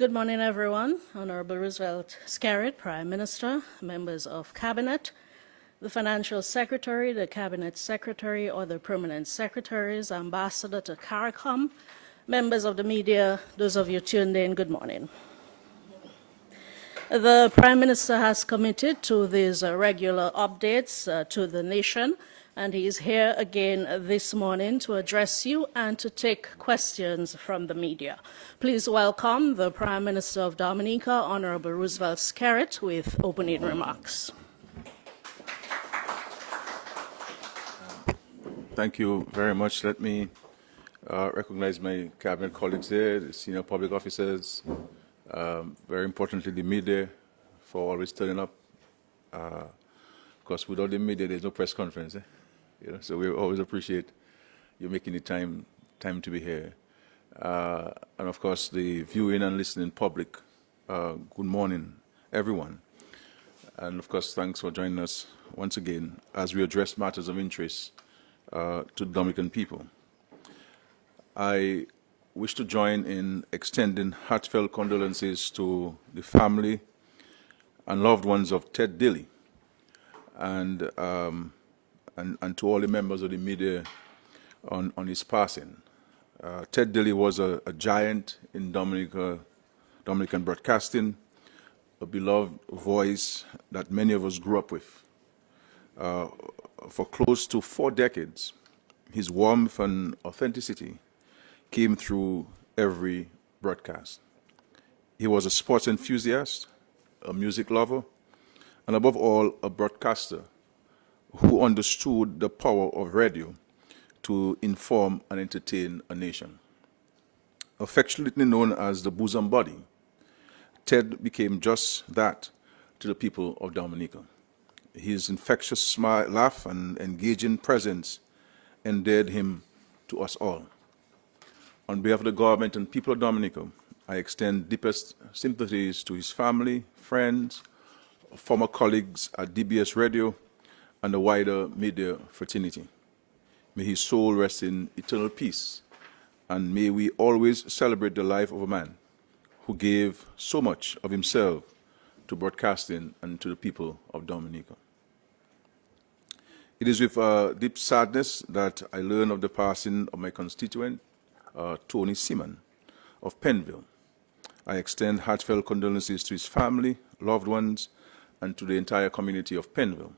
Good morning, everyone. Honorable Roosevelt Skerrit, Prime Minister, members of Cabinet, the Financial Secretary, the Cabinet Secretary or the Permanent Secretaries, Ambassador to CARICOM, members of the media, those of you tuned in, good morning. The Prime Minister has committed to these regular updates to the nation, and he is here again this morning to address you and to take questions from the media. Please welcome the Prime Minister of Dominica, Honorable Roosevelt Skerrit, with opening remarks. Thank you very much. Let me recognize my cabinet colleagues there, the senior public officers, very importantly the media, for always turning up. Because without the media, there's no press conference. So we always appreciate you making the time to be here. And of course, the viewing and listening public, good morning, everyone. And of course, thanks for joining us once again as we address matters of interest to the Dominican people. I wish to join in extending heartfelt condolences to the family and loved ones of Ted Dilly and to all the members of the media on his passing. Ted Dilly was a giant in Dominican broadcasting, a beloved voice that many of us grew up with. For close to 4 decades, his warmth and authenticity came through every broadcast. He was a sports enthusiast, a music lover, and above all, a broadcaster who understood the power of radio to inform and entertain a nation. Affectionately known as the bosom buddy, Ted became just that to the people of Dominica. His infectious smile, laugh, and engaging presence endeared him to us all. On behalf of the government and people of Dominica, I extend deepest sympathies to his family, friends, former colleagues at DBS Radio, and the wider media fraternity. May his soul rest in eternal peace, and may we always celebrate the life of a man who gave so much of himself to broadcasting and to the people of Dominica. It is with deep sadness that I learn of the passing of my constituent, Tony Seaman of Pennville. I extend heartfelt condolences to his family, loved ones, and to the entire community of Pennville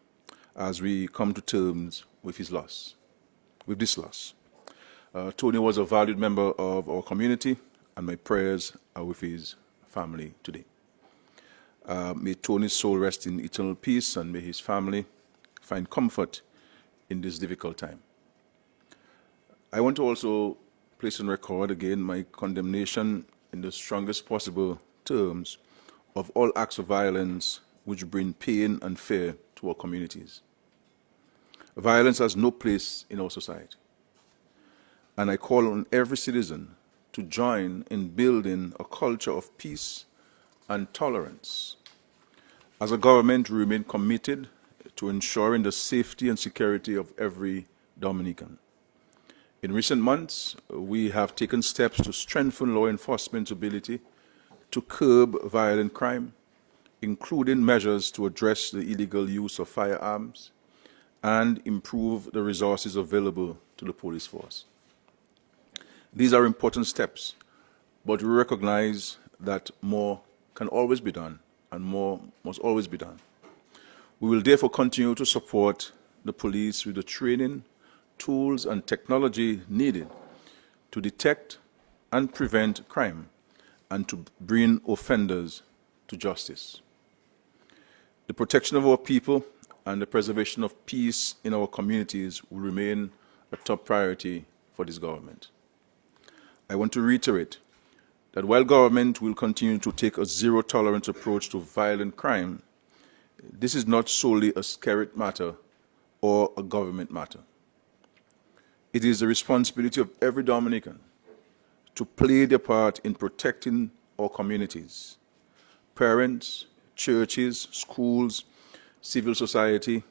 as we come to terms with this loss. Tony was a valued member of our community, and my prayers are with his family today. May Tony's soul rest in eternal peace, and may his family find comfort in this difficult time. I want to also place on record again my condemnation in the strongest possible terms of all acts of violence which bring pain and fear to our communities. Violence has no place in our society, and I call on every citizen to join in building a culture of peace and tolerance. As a government, we remain committed to ensuring the safety and security of every Dominican. In recent months, we have taken steps to strengthen law enforcement's ability to curb violent crime, including measures to address the illegal use of firearms and improve the resources available to the police force. These are important steps, but we recognize that more can always be done and more must always be done. We will therefore continue to support the police with the training, tools, and technology needed to detect and prevent crime and to bring offenders to justice. The protection of our people and the preservation of peace in our communities will remain a top priority for this government. I want to reiterate that while government will continue to take a zero-tolerance approach to violent crime, this is not solely a Skerrit matter or a government matter. It is the responsibility of every Dominican to play their part in protecting our communities. Parents, churches, schools, civil society,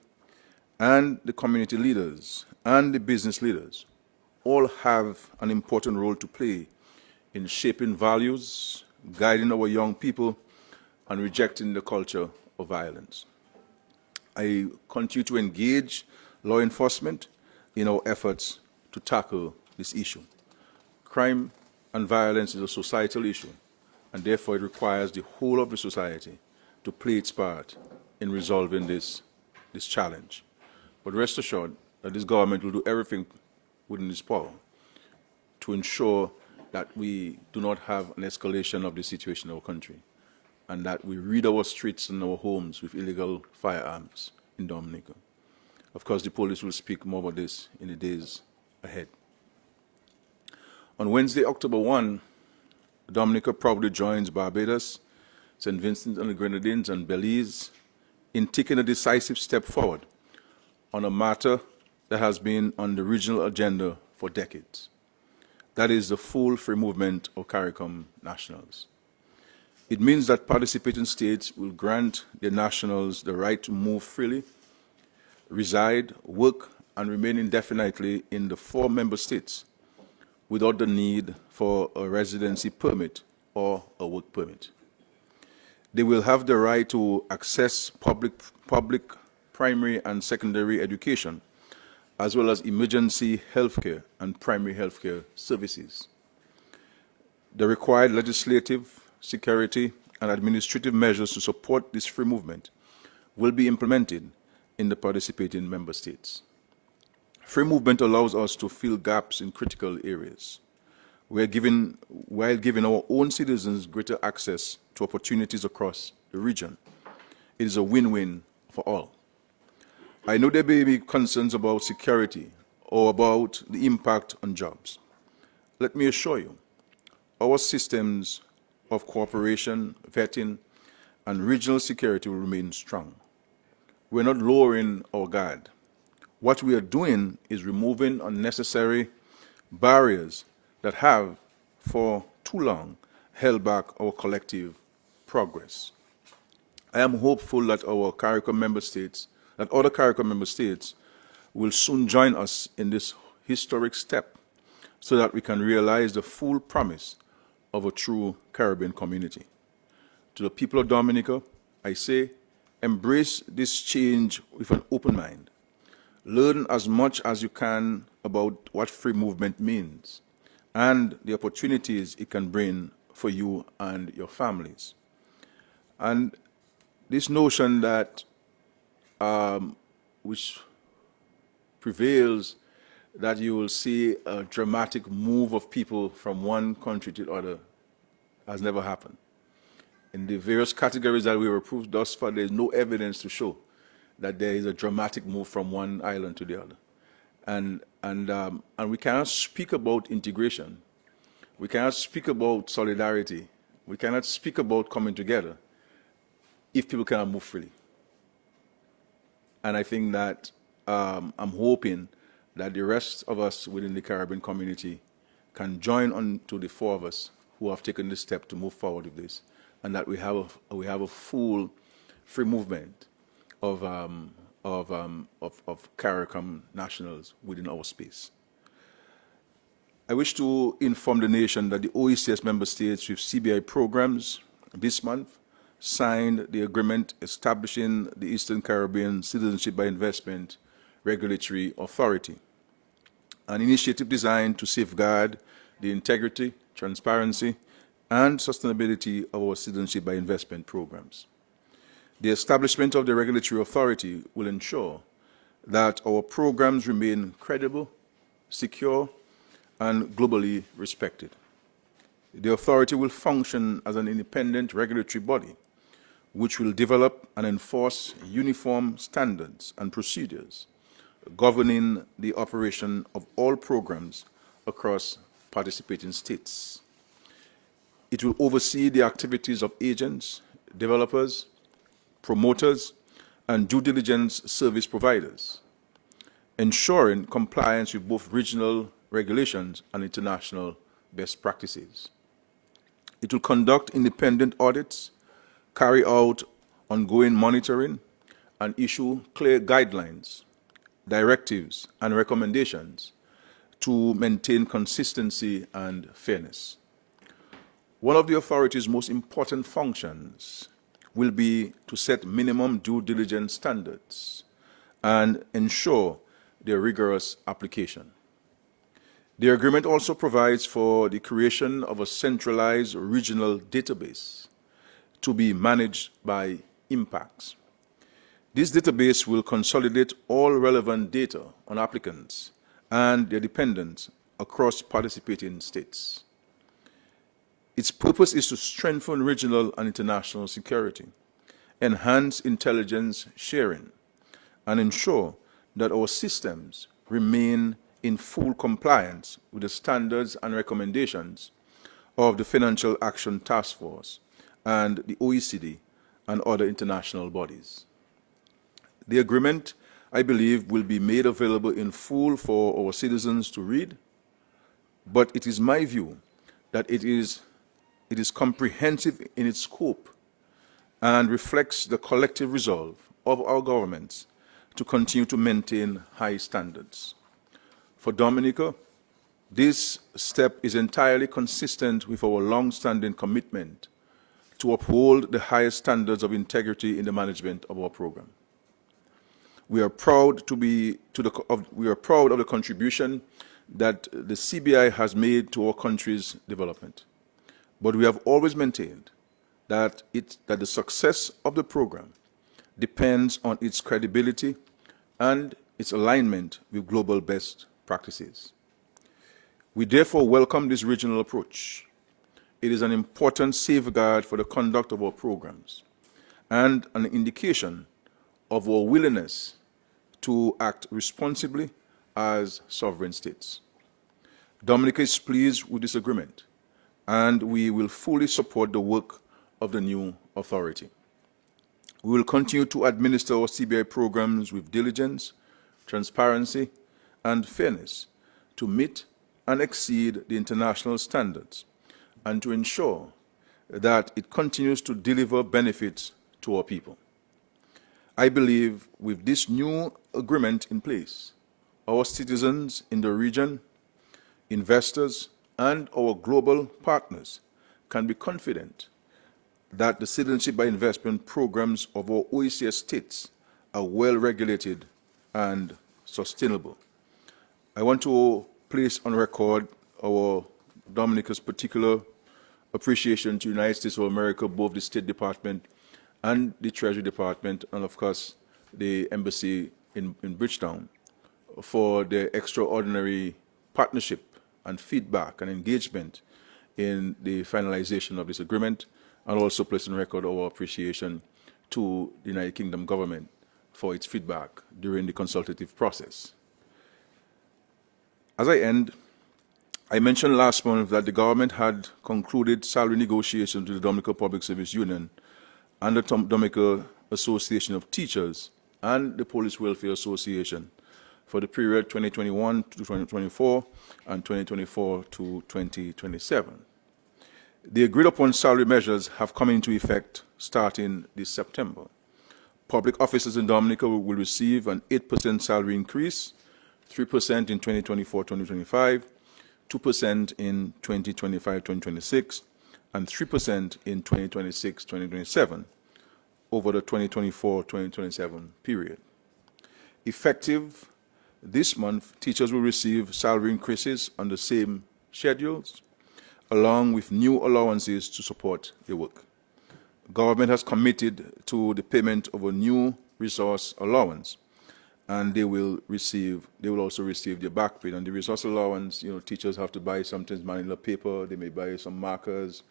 and the community leaders and the business leaders all have an important role to play in shaping values, guiding our young people, and rejecting the culture of violence. I continue to engage law enforcement in our efforts to tackle this issue. Crime and violence is a societal issue, and therefore it requires the whole of the society to play its part in resolving this challenge. But rest assured that this government will do everything within its power to ensure that we do not have an escalation of the situation in our country, and that we rid our streets and our homes with illegal firearms in Dominica. Of course, the police will speak more about this in the days ahead. On Wednesday, October 1, Dominica proudly joins Barbados, St. Vincent and the Grenadines, and Belize in taking a decisive step forward on a matter that has been on the regional agenda for decades. That is the full free movement of CARICOM nationals. It means that participating states will grant their nationals the right to move freely, reside, work, and remain indefinitely in the 4 member states without the need for a residency permit or a work permit. They will have the right to access public primary and secondary education, as well as emergency healthcare and primary healthcare services. The required legislative, security, and administrative measures to support this free movement will be implemented in the participating member states. Free movement allows us to fill gaps in critical areas, while giving our own citizens greater access to opportunities across the region. It is a win-win for all. I know there may be concerns about security or about the impact on jobs. Let me assure you, our systems of cooperation, vetting, and regional security will remain strong. We're not lowering our guard. What we are doing is removing unnecessary barriers that have, for too long, held back our collective progress. I am hopeful that our CARICOM member states, that other CARICOM member states will soon join us in this historic step so that we can realize the full promise of a true Caribbean community. To the people of Dominica, I say, embrace this change with an open mind. Learn as much as you can about what free movement means and the opportunities it can bring for you and your families. And this notion that which prevails, that you will see a dramatic move of people from one country to the other, has never happened. In the various categories that we were approved thus far, there is no evidence to show that there is a dramatic move from one island to the other. And we cannot speak about integration. We cannot speak about solidarity. We cannot speak about coming together if people cannot move freely. And I think that I'm hoping that the rest of us within the Caribbean community can join on to the 4 of us who have taken this step to move forward with this, and that we have a full free movement of CARICOM nationals within our space. I wish to inform the nation that the OECS member states with CBI programs this month signed the agreement establishing the Eastern Caribbean Citizenship by Investment Regulatory Authority, an initiative designed to safeguard the integrity, transparency, and sustainability of our citizenship by investment programs. The establishment of the regulatory authority will ensure that our programs remain credible, secure, and globally respected. The authority will function as an independent regulatory body, which will develop and enforce uniform standards and procedures governing the operation of all programs across participating states. It will oversee the activities of agents, developers, promoters, and due diligence service providers, ensuring compliance with both regional regulations and international best practices. It will conduct independent audits, carry out ongoing monitoring, and issue clear guidelines, directives, and recommendations to maintain consistency and fairness. One of the authority's most important functions will be to set minimum due diligence standards and ensure their rigorous application. The agreement also provides for the creation of a centralized regional database to be managed by impacts. This database will consolidate all relevant data on applicants and their dependents across participating states. Its purpose is to strengthen regional and international security, enhance intelligence sharing, and ensure that our systems remain in full compliance with the standards and recommendations of the Financial Action Task Force and the OECD and other international bodies. The agreement, I believe, will be made available in full for our citizens to read, but it is my view that it is comprehensive in its scope and reflects the collective resolve of our governments to continue to maintain high standards. For Dominica, this step is entirely consistent with our long-standing commitment to uphold the highest standards of integrity in the management of our program. We are proud of the contribution that the CBI has made to our country's development. But we have always maintained that the success of the program depends on its credibility and its alignment with global best practices. We therefore welcome this regional approach. It is an important safeguard for the conduct of our programs and an indication of our willingness to act responsibly as sovereign states. Dominica is pleased with this agreement, and we will fully support the work of the new authority. We will continue to administer our CBI programs with diligence, transparency, and fairness to meet and exceed the international standards and to ensure that it continues to deliver benefits to our people. I believe with this new agreement in place, our citizens in the region, investors, and our global partners can be confident that the citizenship by investment programs of our OECS states are well regulated and sustainable. I want to place on record our Dominica's particular appreciation to the United States of America, both the State Department and the Treasury Department, and of course the Embassy in Bridgetown, for their extraordinary partnership and feedback and engagement in the finalization of this agreement, and also place on record our appreciation to the United Kingdom government for its feedback during the consultative process. As I end, I mentioned last month that the government had concluded salary negotiations with the Dominica Public Service Union and the Dominica Association of Teachers and the Police Welfare Association for the period 2021 to 2024 and 2024 to 2027. The agreed upon salary measures have come into effect starting this September. Public officers in Dominica will receive an 8% salary increase, 3% in 2024-2025, 2% in 2025-2026, and 3% in 2026-2027 over the 2024-2027 period. Effective this month, teachers will receive salary increases on the same schedules, along with new allowances to support their work. Government has committed to the payment of a new resource allowance, and they will also receive their back pay. And the resource allowance, teachers have to buy sometimes manila paper, they may buy some markers,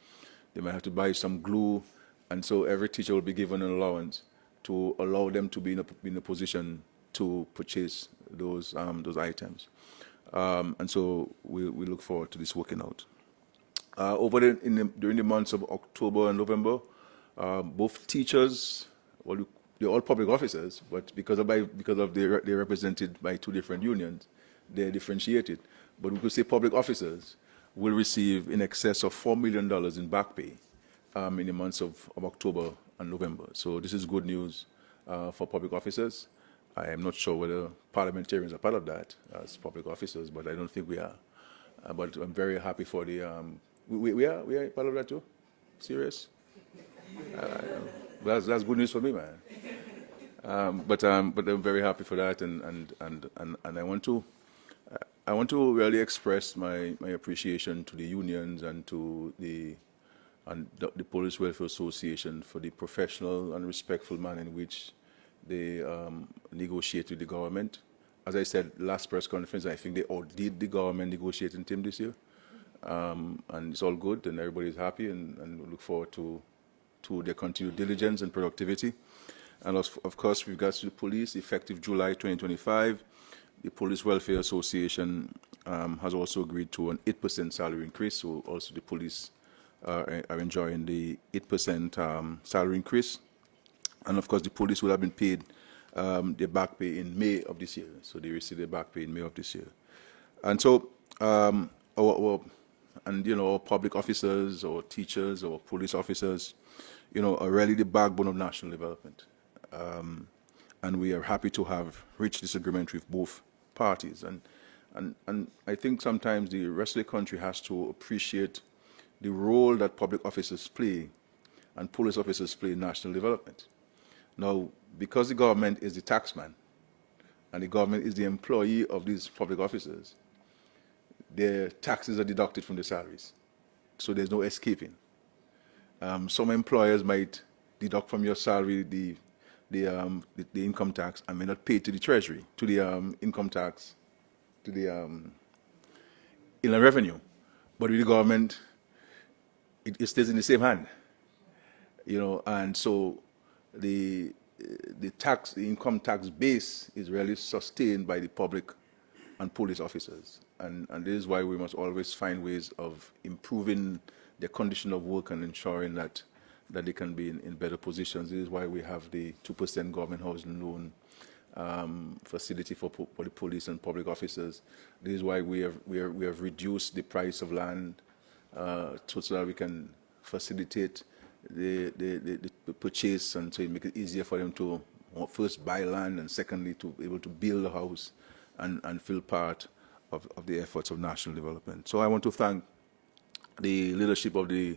they might have to buy some glue, and so every teacher will be given an allowance to allow them to be in a position to purchase those items. And so we look forward to this working out. During the months of October and November, both teachers, they're all public officers, but because they're represented by two different unions, they're differentiated. But we could say public officers will receive in excess of $4 million in back pay in the months of October and November. So this is good news for public officers. I am not sure whether parliamentarians are part of that as public officers, but I don't think we are. But I'm very happy for the We are part of that too? Serious? That's good news for me, man. But I'm very happy for that, and I want to really express my appreciation to the unions and to the Police Welfare Association for the professional and respectful manner in which they negotiate with the government. As I said last press conference, I think they outdid the government negotiating team this year, and it's all good, and everybody's happy, and we look forward to their continued diligence and productivity. And of course, with regards to the police, effective July 2025, the Police Welfare Association has also agreed to an 8% salary increase. So also the police are enjoying the 8% salary increase. And of course, the police will have been paid their back pay in May of this year. So they receive their back pay in May of this year. And so our public officers or teachers or police officers, are really the backbone of national development. And we are happy to have reached this agreement with both parties. And I think sometimes the rest of the country has to appreciate the role that public officers play and police officers play in national development. Now, because the government is the taxman and the government is the employee of these public officers, their taxes are deducted from their salaries. So there's no escaping. Some employers might deduct from your salary the income tax and may not pay to the treasury, to the income tax, to the inland revenue. But with the government, it stays in the same hand, and so the income tax base is really sustained by the public and police officers. And this is why we must always find ways of improving their condition of work and ensuring that they can be in better positions. This is why we have the 2% government housing loan facility for the police and public officers. This is why we have reduced the price of land so that we can facilitate the purchase, and so make it easier for them to first buy land and secondly to be able to build a house and feel part of the efforts of national development. So I want to thank the leadership of the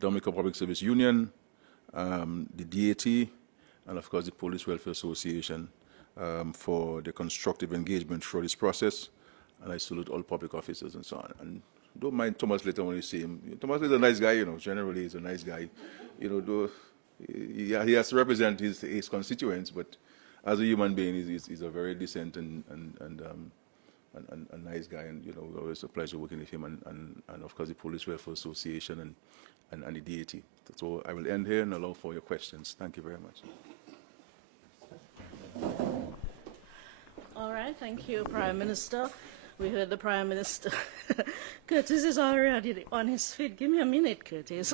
Dominican Public Service Union, the DAT, and of course the Police Welfare Association for the constructive engagement through this process. And I salute all public officers and so on. And don't mind Thomas later when you see him. Thomas is a nice guy, generally he's a nice guy. Though he has to represent his constituents, but as a human being, he's a very decent and nice guy, and always a pleasure working with him, and of course the Police Welfare Association and the DAT. So I will end here and allow for your questions. Thank you very much. All right, thank you, Prime Minister. We heard the Prime Minister. Curtis is already on his feet. Give me a minute, Curtis.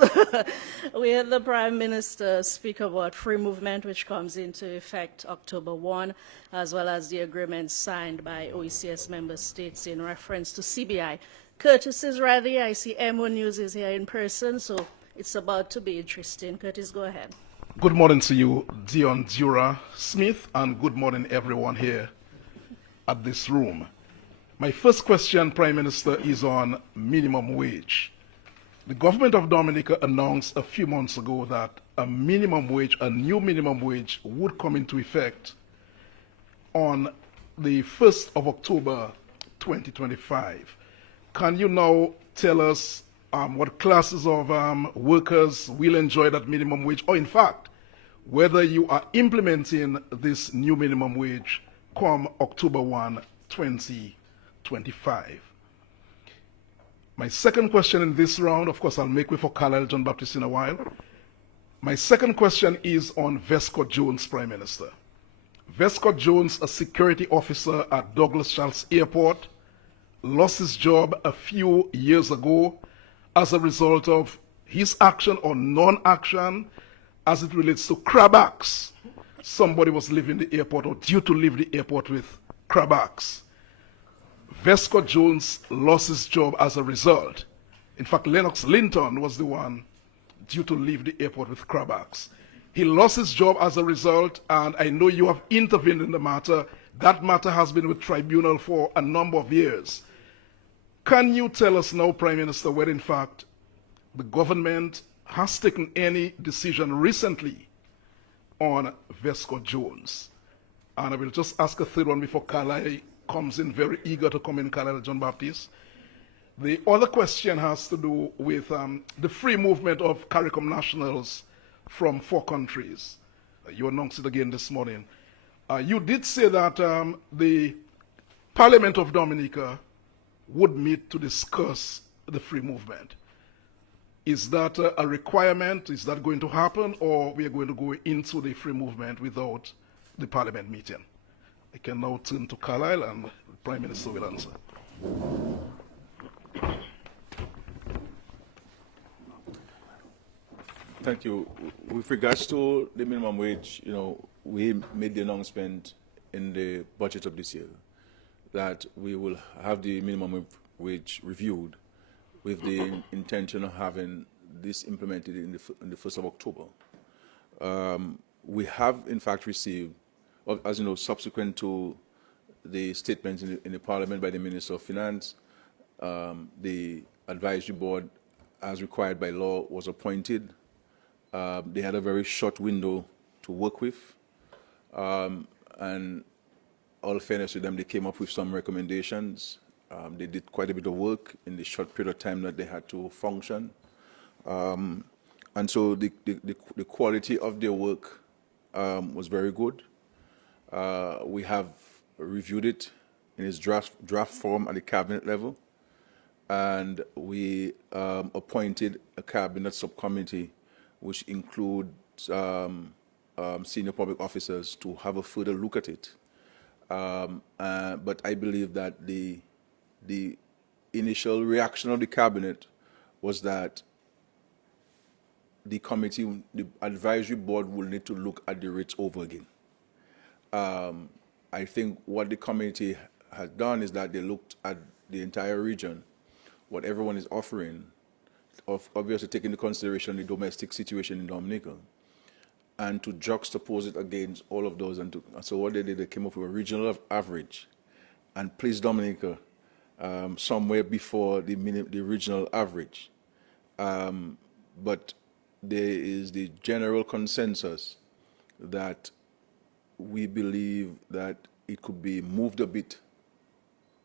We heard the Prime Minister speak about free movement, which comes into effect October 1, as well as the agreement signed by OECS member states in reference to CBI. Curtis is ready. I see M1 News is here in person, so it's about to be interesting. Curtis, go ahead. Good morning to you, Dion Dura Smith, and good morning everyone here at this room. My first question, Prime Minister, is on minimum wage. The government of Dominica announced a few months ago that a new minimum wage would come into effect on the 1st of October 2025. Can you now tell us what classes of workers will enjoy that minimum wage, or in fact, whether you are implementing this new minimum wage come October 1, 2025. My second question in this round, of course, I'll make way for Carlisle John Baptist in a while. My second question is on Vescott Jones, Prime Minister. Vescott Jones, a security officer at Douglas Charles Airport, lost his job a few years ago as a result of his action or non-action as it relates to crab acts. Somebody was leaving the airport or due to leave the airport with crab acts. Vescott Jones lost his job as a result. In fact, Lennox Linton was the one due to leave the airport with crab acts. He lost his job as a result, and I know you have intervened in the matter. That matter has been with tribunal for a number of years. Can you tell us now, Prime Minister, whether in fact the government has taken any decision recently on Vesco Jones. And I will just ask a third one before Carlyle comes in, very eager to come in, Carlyle John Baptist. The other question has to do with the free movement of CARICOM nationals from 4 countries. You announced it again this morning. You did say that the Parliament of Dominica would meet to discuss the free movement. Is that a requirement? Is that going to happen, or we are going to go into the free movement without the Parliament meeting? I can now turn to Carlyle, and the Prime Minister will answer. Thank you. With regards to the minimum wage, we made the announcement in the budget of this year that we will have the minimum wage reviewed with the intention of having this implemented in the 1st of October. We have, in fact, received, as you know, subsequent to the statements in the Parliament by the Minister of Finance, the advisory board, as required by law, was appointed. They had a very short window to work with, and all fairness to them, they came up with some recommendations. They did quite a bit of work in the short period of time that they had to function. And so the quality of their work was very good. We have reviewed it in its draft form at the cabinet level, and we appointed a cabinet subcommittee which includes senior public officers to have a further look at it. But I believe that the initial reaction of the cabinet was that the committee, the advisory board, will need to look at the rates over again. I think what the committee has done is that they looked at the entire region, what everyone is offering, obviously taking into consideration the domestic situation in Dominica, and to juxtapose it against all of those. And so what they did, they came up with a regional average and placed Dominica somewhere before the regional average. But there is the general consensus that we believe that it could be moved a bit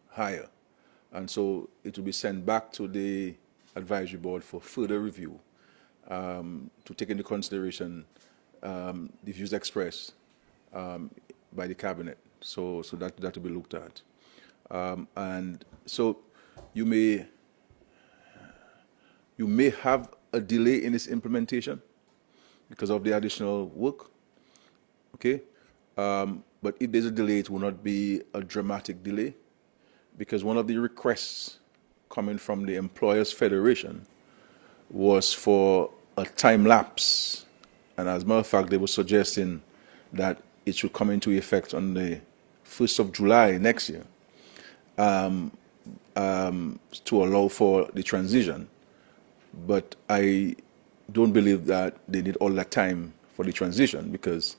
higher. And so it will be sent back to the advisory board for further review to take into consideration the views expressed by the cabinet. So that will be looked at. And so you may have a delay in its implementation because of the additional work, okay? But if there's a delay, it will not be a dramatic delay, because one of the requests coming from the Employers Federation was for a time lapse. And as a matter of fact, they were suggesting that it should come into effect on the 1st of July next year to allow for the transition. But I don't believe that they need all that time for the transition, because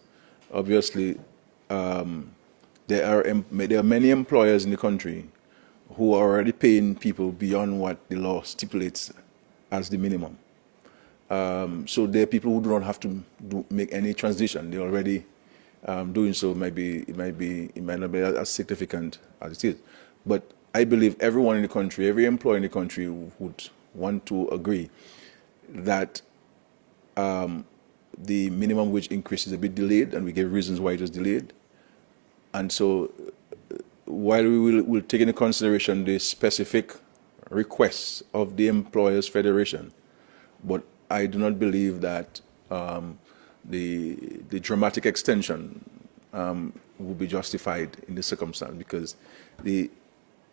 obviously there are many employers in the country who are already paying people beyond what the law stipulates as the minimum. So there are people who do not have to make any transition. They're already doing so. It might not be as significant as it is. But I believe everyone in the country, every employer in the country would want to agree that the minimum wage increase is a bit delayed, and we gave reasons why it was delayed. And so while we will take into consideration the specific requests of the Employers Federation, but I do not believe that the dramatic extension will be justified in this circumstance, because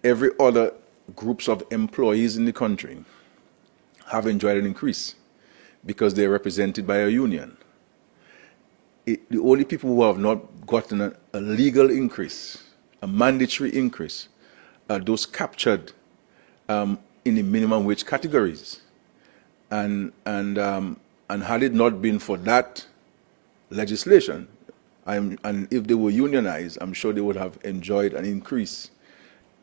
every other groups of employees in the country have enjoyed an increase because they're represented by a union. The only people who have not gotten a legal increase, a mandatory increase, are those captured in the minimum wage categories. And had it not been for that legislation, and if they were unionized, I'm sure they would have enjoyed an increase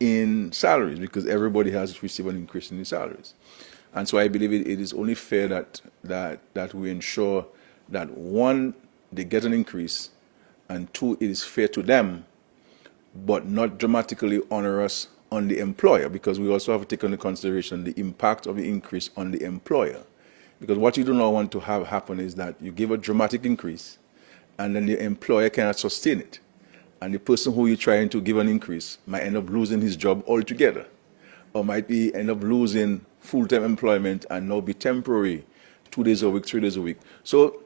in salaries, because everybody has received an increase in their salaries. And so I believe it is only fair that we ensure that, one, they get an increase, and two, it is fair to them, but not dramatically onerous on the employer, because we also have to take into consideration the impact of the increase on the employer. Because what you do not want to have happen is that you give a dramatic increase, and then the employer cannot sustain it. And the person who you're trying to give an increase might end up losing his job altogether, or might end up losing full-time employment and now be temporary, 2 days a week, 3 days a week. So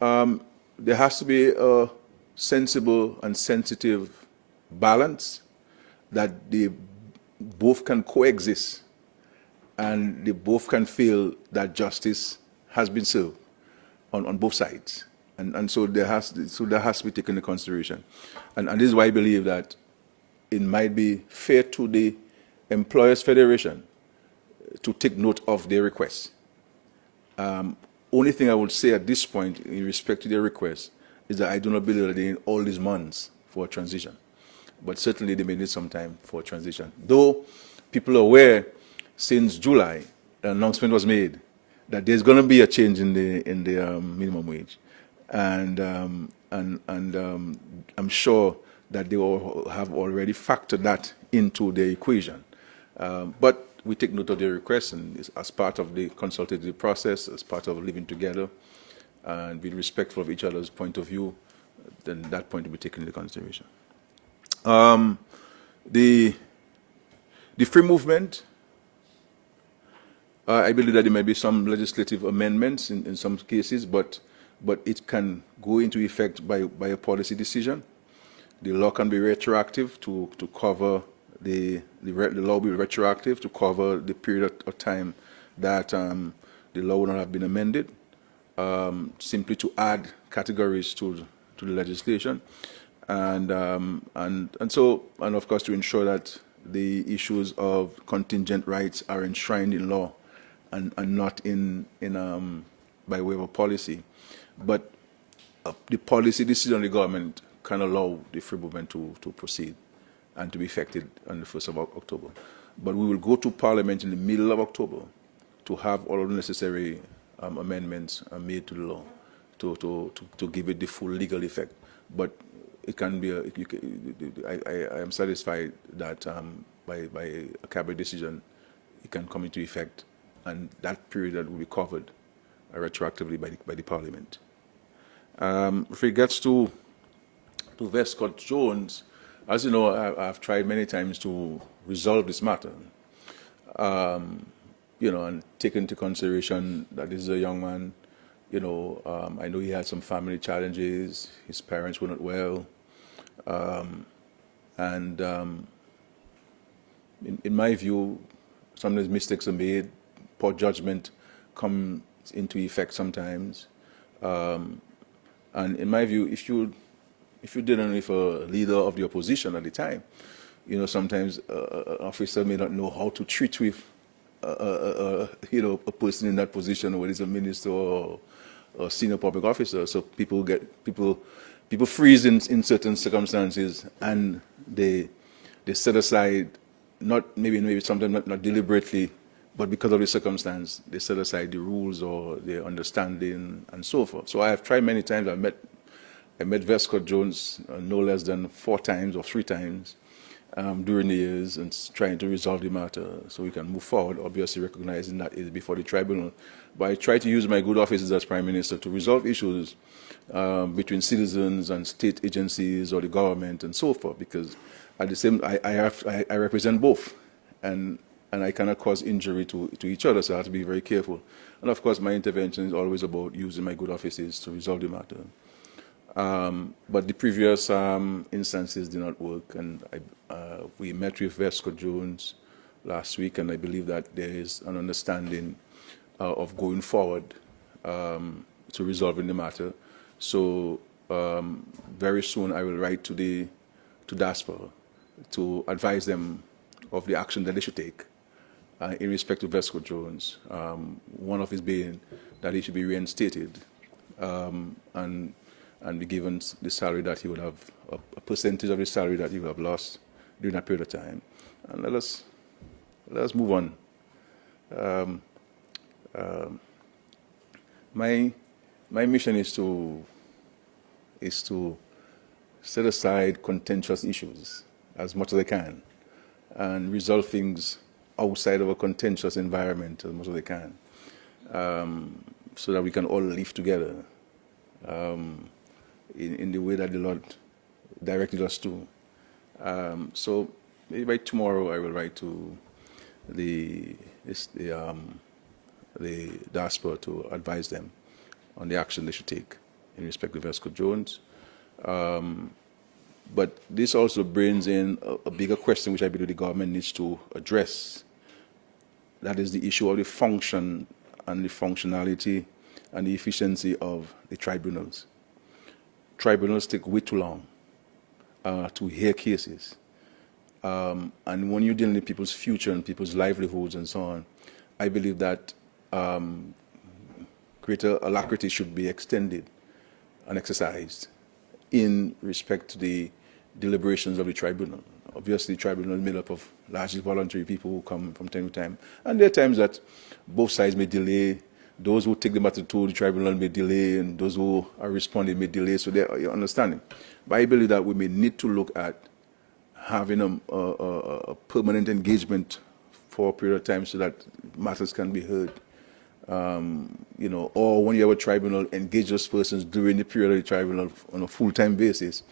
there has to be a sensible and sensitive balance that they both can coexist and they both can feel that justice has been served on both sides. And so that has to be taken into consideration. And this is why I believe that it might be fair to the Employers Federation to take note of their requests. Only thing I would say at this point in respect to their request is that I do not believe that they need all these months for a transition. But certainly they may need some time for a transition. Though people are aware, since July, an announcement was made that there's going to be a change in the minimum wage. And I'm sure that they all have already factored that into their equation. But we take note of their requests, and as part of the consultative process, as part of living together, and being respectful of each other's point of view, then that point will be taken into consideration. The free movement, I believe that there may be some legislative amendments in some cases, but it can go into effect by a policy decision. The law can be retroactive to cover the law will be retroactive to cover the period of time that the law would not have been amended, simply to add categories to the legislation, and of course to ensure that the issues of contingent rights are enshrined in law and not in by way of a policy. But the policy decision of the government can allow the free movement to proceed and to be effected on the 1st of October. But we will go to Parliament in the middle of October to have all of the necessary amendments made to the law to give it the full legal effect. But it can be, I am satisfied that by a cabinet decision, it can come into effect, and that period that will be covered retroactively by the Parliament. With regards to Westcott Jones, as you know, I've tried many times to resolve this matter, and take into consideration that this is a young man. I know he had some family challenges. His parents were not well, and in my view, sometimes mistakes are made. Poor judgment comes into effect sometimes, and in my view, if you're dealing with a leader of the opposition at the time, sometimes an officer may not know how to treat with a person in that position, whether it's a minister or a senior public officer. So people freeze in certain circumstances, and they set aside, maybe sometimes not deliberately, but because of the circumstance, they set aside the rules or their understanding and so forth. So I have tried many times. I met Westcott Jones no less than 4 times or 3 times during the years, and trying to resolve the matter so we can move forward, obviously recognizing that it is before the tribunal. But I try to use my good offices as Prime Minister to resolve issues between citizens and state agencies or the government and so forth, because at the same I represent both, and I cannot cause injury to each other, so I have to be very careful. And of course, my intervention is always about using my good offices to resolve the matter. But the previous instances did not work, and we met with Westcott Jones last week, and I believe that there is an understanding of going forward to resolving the matter. So very soon I will write to DASPA to advise them of the action that they should take in respect to Westcott Jones. One of his being that he should be reinstated and be given the salary that he would have, a percentage of the salary that he would have lost during that period of time. And let us move on. My mission is to set aside contentious issues as much as I can and resolve things outside of a contentious environment as much as I can, so that we can all live together in the way that the Lord directed us to. So maybe by tomorrow I will write to the diaspora to advise them on the action they should take in respect of Vesco Jones. But this also brings in a bigger question which I believe the government needs to address. That is the issue of the function and the functionality and the efficiency of the tribunals. Tribunals take way too long to hear cases. And when you're dealing with people's future and people's livelihoods and so on, I believe that greater alacrity should be extended and exercised in respect to the deliberations of the tribunal. Obviously, the tribunal is made up of largely voluntary people who come from time to time. And there are times that both sides may delay. Those who take the matter to the tribunal may delay, and those who are responding may delay. So you're understanding. But I believe that we may need to look at having a permanent engagement for a period of time so that matters can be heard. Or when you have a tribunal, engage those persons during the period of the tribunal on a full-time basis,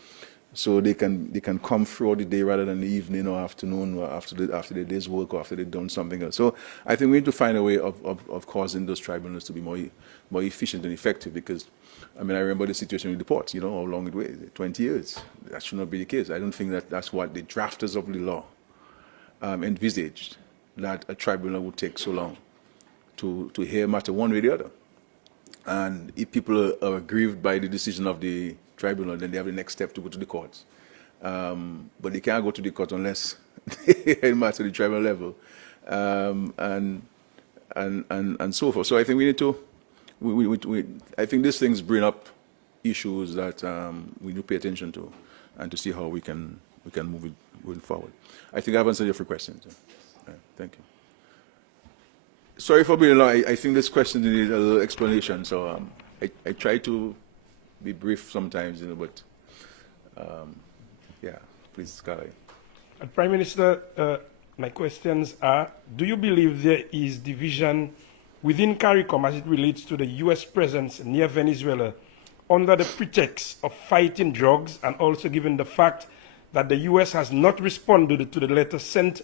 so they can come throughout the day rather than the evening or afternoon or after the day's work or after they've done something else. So I think we need to find a way of causing those tribunals to be more efficient and effective, because, I mean, I remember the situation with the ports, how long it was, 20 years. That should not be the case. I don't think that that's what the drafters of the law envisaged, that a tribunal would take so long to hear a matter one way or the other. And if people are aggrieved by the decision of the tribunal, then they have the next step to go to the courts. But they can't go to the court unless they matter at the tribunal level, and so forth. So I think we need to. I think these things bring up issues that we need to pay attention to, and to see how we can move it moving forward. I think I've answered your few questions. Thank you. Sorry for being long. I think this question needed a little explanation, so I try to be brief sometimes, but yeah, please, Sky. Prime Minister, my questions are, do you believe there is division within CARICOM as it relates to the U.S. presence near Venezuela under the pretext of fighting drugs, and also given the fact that the U.S. has not responded to the letter sent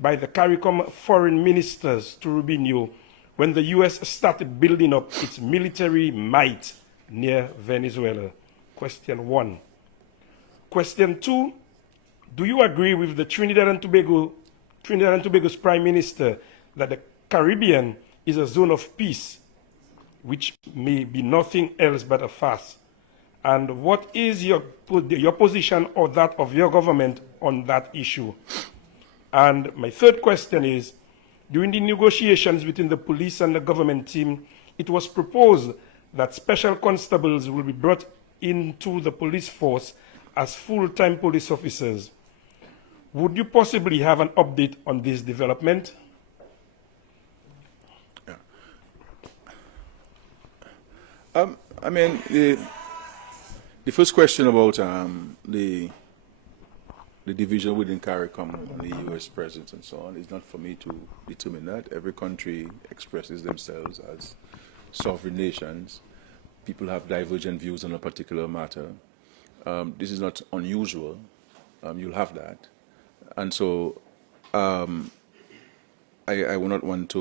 by the CARICOM foreign ministers to Rubio when the U.S. started building up its military might near Venezuela? Question 1. Question 2, do you agree with the Trinidad and Tobago's Prime Minister that the Caribbean is a zone of peace, which may be nothing else but a farce? And what is your position or that of your government on that issue? And my third question is, during the negotiations between the police and the government team, it was proposed that special constables will be brought into the police force as full-time police officers. Would you possibly have an update on this development? Yeah. I mean, the first question about the division within CARICOM and the U.S. presence and so on is not for me to determine that. Every country expresses themselves as sovereign nations. People have divergent views on a particular matter. This is not unusual. You'll have that. And so I would not want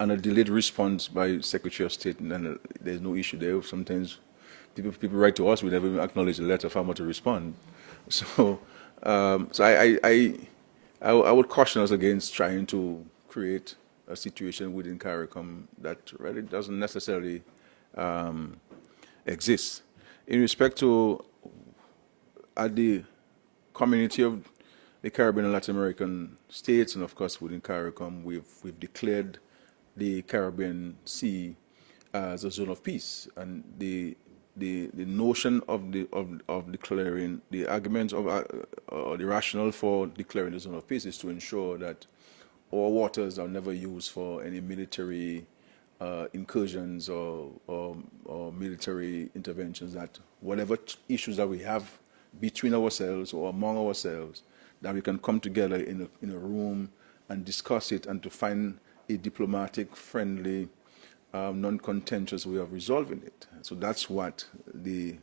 and a delayed response by Secretary of State, and there's no issue there. Sometimes people write to us, we never even acknowledge the letter for how much to respond. So, I would caution us against trying to create a situation within CARICOM that really doesn't necessarily exist. In respect to the community of the Caribbean and Latin American states, and of course within CARICOM, we've declared the Caribbean Sea as a zone of peace, and the notion of declaring, the argument of or the rationale for declaring the zone of peace is to ensure that our waters are never used for any military incursions or military interventions. That whatever issues that we have between ourselves or among ourselves, that we can come together in a room and discuss it and to find a diplomatic, friendly, non-contentious way of resolving it. So that's what the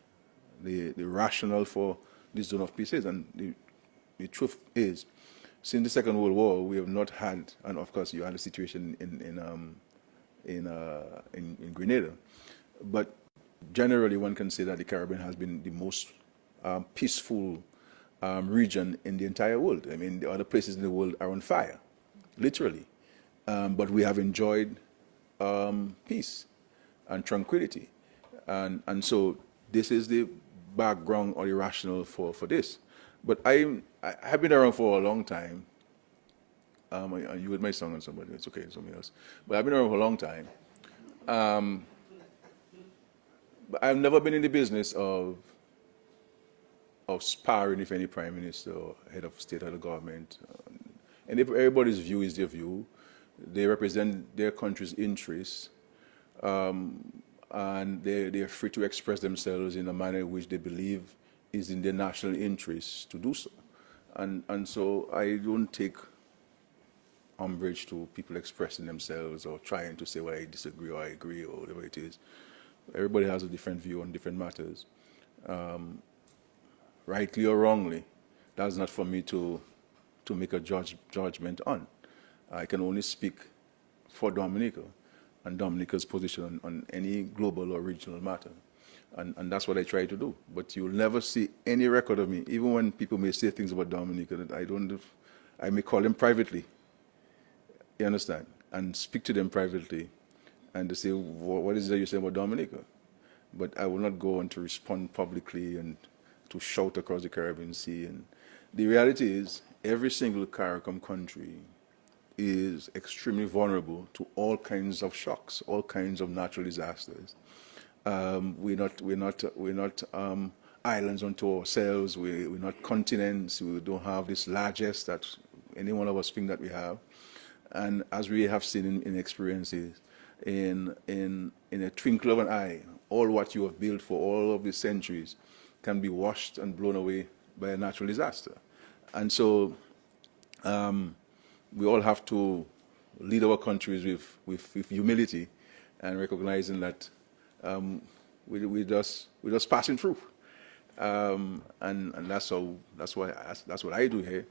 rationale for this zone of peace is. And the truth is, since the Second World War, we have not had, and of course you had a situation in Grenada, but generally one can say that the Caribbean has been the most peaceful region in the entire world. I mean, the other places in the world are on fire, literally. But we have enjoyed peace and tranquility. And so this is the background or the rationale for this. But I have been around for a long time. You with my song on somebody, it's okay, somebody else. But I've been around for a long time. But I've never been in the business of sparring with any prime minister or head of state or the government. And if everybody's view is their view, they represent their country's interests, and they're free to express themselves in a manner in which they believe is in their national interests to do so. And so I don't take umbrage to people expressing themselves or trying to say, well, I disagree or I agree or whatever it is. Everybody has a different view on different matters. Rightly or wrongly, that's not for me to make a judgment on. I can only speak for Dominica and Dominica's position on any global or regional matter. And that's what I try to do. But you'll never see any record of me, even when people may say things about Dominica that I may call them privately. You understand? And speak to them privately and to say, what is it you say about Dominica? But I will not go on to respond publicly and to shout across the Caribbean Sea. And the reality is, every single CARICOM country is extremely vulnerable to all kinds of shocks, all kinds of natural disasters. We're not islands unto ourselves. We're not continents. We don't have this largesse that any one of us think that we have. And as we have seen in experiences, in a twinkle of an eye, all what you have built for all of these centuries can be washed and blown away by a natural disaster. And so we all have to lead our countries with humility and recognizing that we're just passing through. And that's what I do here.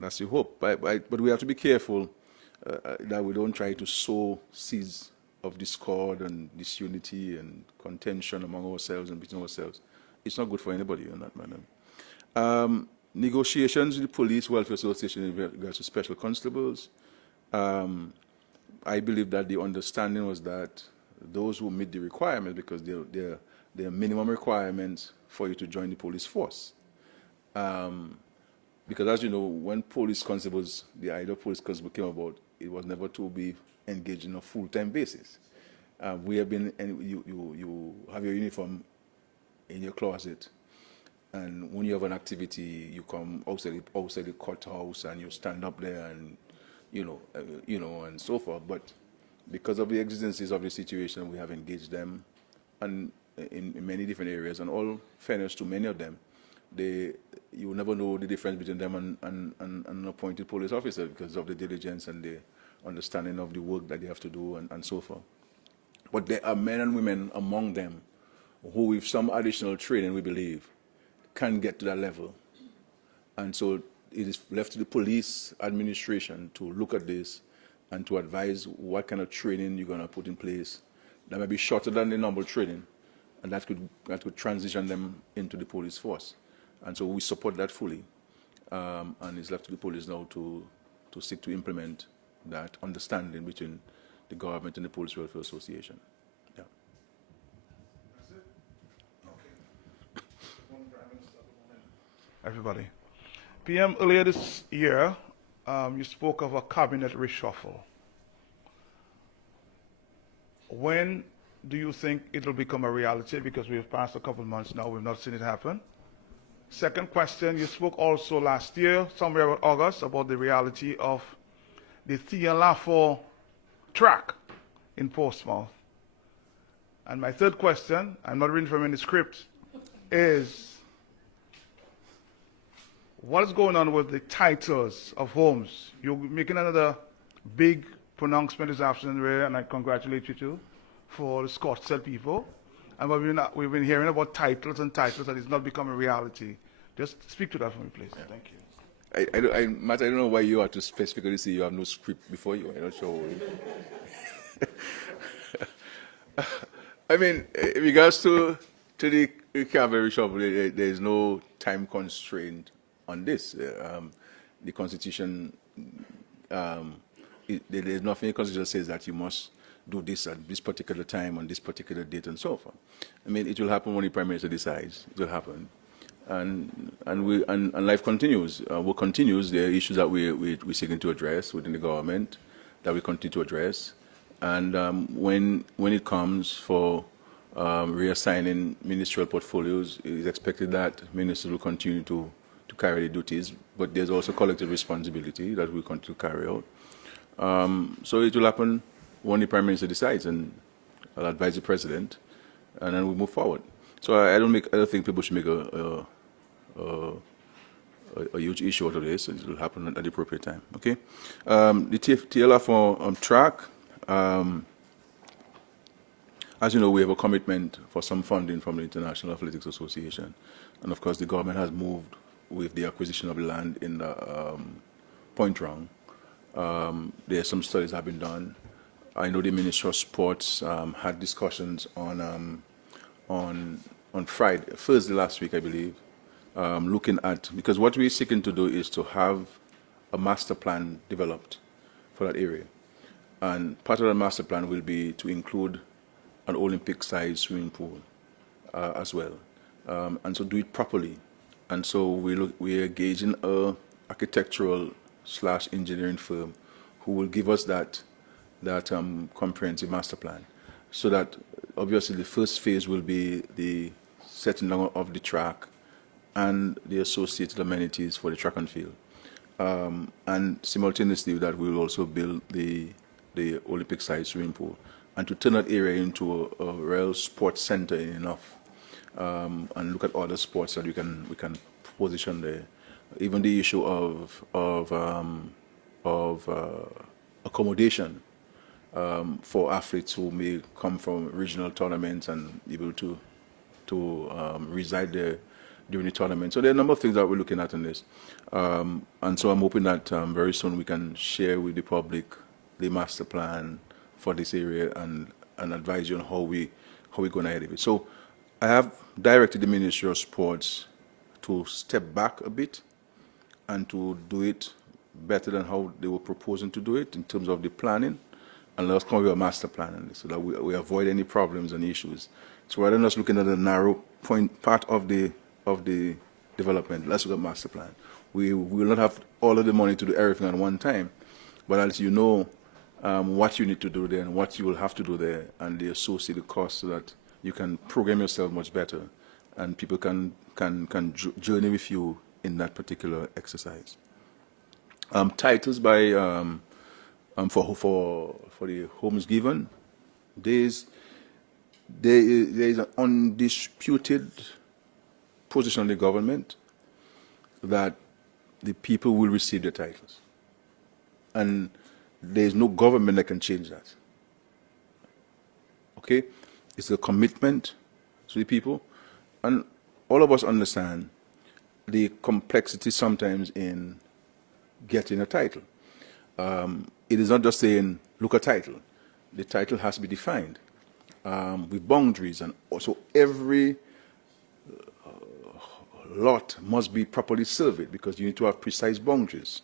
That's the hope. But we have to be careful that we don't try to sow seeds of discord and disunity and contention among ourselves and between ourselves. It's not good for anybody in that manner. Negotiations with the Police Welfare Association in regards to special constables. I believe that the understanding was that those who meet the requirements, because they're minimum requirements for you to join the police force. Because as you know, when police constables, the idea of police constable came about, it was never to be engaged in a full-time basis. We have been, and you have your uniform in your closet, and when you have an activity, you come outside the courthouse and you stand up there and and so forth. But because of the exigencies of the situation, we have engaged them, and in many different areas. And all fairness to many of them, you will never know the difference between them and an appointed police officer because of the diligence and the understanding of the work that they have to do and so forth. But there are men and women among them who, with some additional training, we believe, can get to that level. And so it is left to the police administration to look at this and to advise what kind of training you're going to put in place that may be shorter than the normal training, and that could transition them into the police force. And so we support that fully, and it's left to the police now to seek to implement that understanding between the government and the Police Welfare Association. Yeah. That's it? Okay. Everybody. PM, earlier this year, you spoke of a cabinet reshuffle. When do you think it will become a reality? Because we've passed a couple of months now, we've not seen it happen. Second question, you spoke also last year, somewhere about August, about the reality of the Thea Lafo track in Portsmouth. And my third question, I'm not reading from any script, is what is going on with the titles of homes? You're making another big pronouncement this afternoon, and I congratulate you too, for the Scottsdale people. And we've been hearing about titles, and it's not becoming a reality. Just speak to that for me, please. Yeah. Thank you. Matt, I don't know why you have to specifically say you have no script before you. I'm not sure. I mean, in regards to the cavalry shop, there is no time constraint on this. The Constitution, there's nothing in the Constitution that says that you must do this at this particular time on this particular date and so forth. I mean, it will happen when the Prime Minister decides. It will happen. And life continues. What continues, there are issues that we're seeking to address within the government that we continue to address. And when it comes for reassigning ministerial portfolios, it is expected that ministers will continue to carry the duties, but there's also collective responsibility that we continue to carry out. So it will happen when the Prime Minister decides, and I'll advise the President, and then we move forward. So I don't think people should make a huge issue out of this, and it will happen at the appropriate time. Okay. The TLF track. As you know, we have a commitment for some funding from the International Athletics Association, and of course, the government has moved with the acquisition of land in the Point Round. There are some studies have been done. I know the Ministry of Sports had discussions on Friday, Thursday last week, I believe, looking at, because what we're seeking to do is to have a master plan developed for that area. And part of the master plan will be to include an Olympic-sized swimming pool as well, and so do it properly. And so we're engaging a architectural/engineering firm who will give us that comprehensive master plan, so that obviously the first phase will be the setting down of the track and the associated amenities for the track and field, and simultaneously with that we'll also build the Olympic-sized swimming pool, and to turn that area into a real sports center enough, and look at other sports that we can position there. Even the issue of accommodation for athletes who may come from regional tournaments and able to reside there during the tournament. So there are a number of things that we're looking at in this, and so I'm hoping that very soon we can share with the public the master plan for this area and advise you on how we're going ahead of it. So I have directed the Ministry of Sports to step back a bit and to do it better than how they were proposing to do it in terms of the planning, and let's come up with a master plan on this so that we avoid any problems and issues. So rather than us looking at a narrow part of the development, let's look at master plan. We will not have all of the money to do everything at one time, but as you know what you need to do there and what you will have to do there and the associated costs, so that you can program yourself much better and people can journey with you in that particular exercise. Titles by for the homes given, there is an undisputed position of the government that the people will receive their titles, and there is no government that can change that. Okay, it's a commitment to the people, and all of us understand the complexity sometimes in getting a title. It is not just saying, look, a title. The title has to be defined with boundaries, and also every lot must be properly surveyed, because you need to have precise boundaries.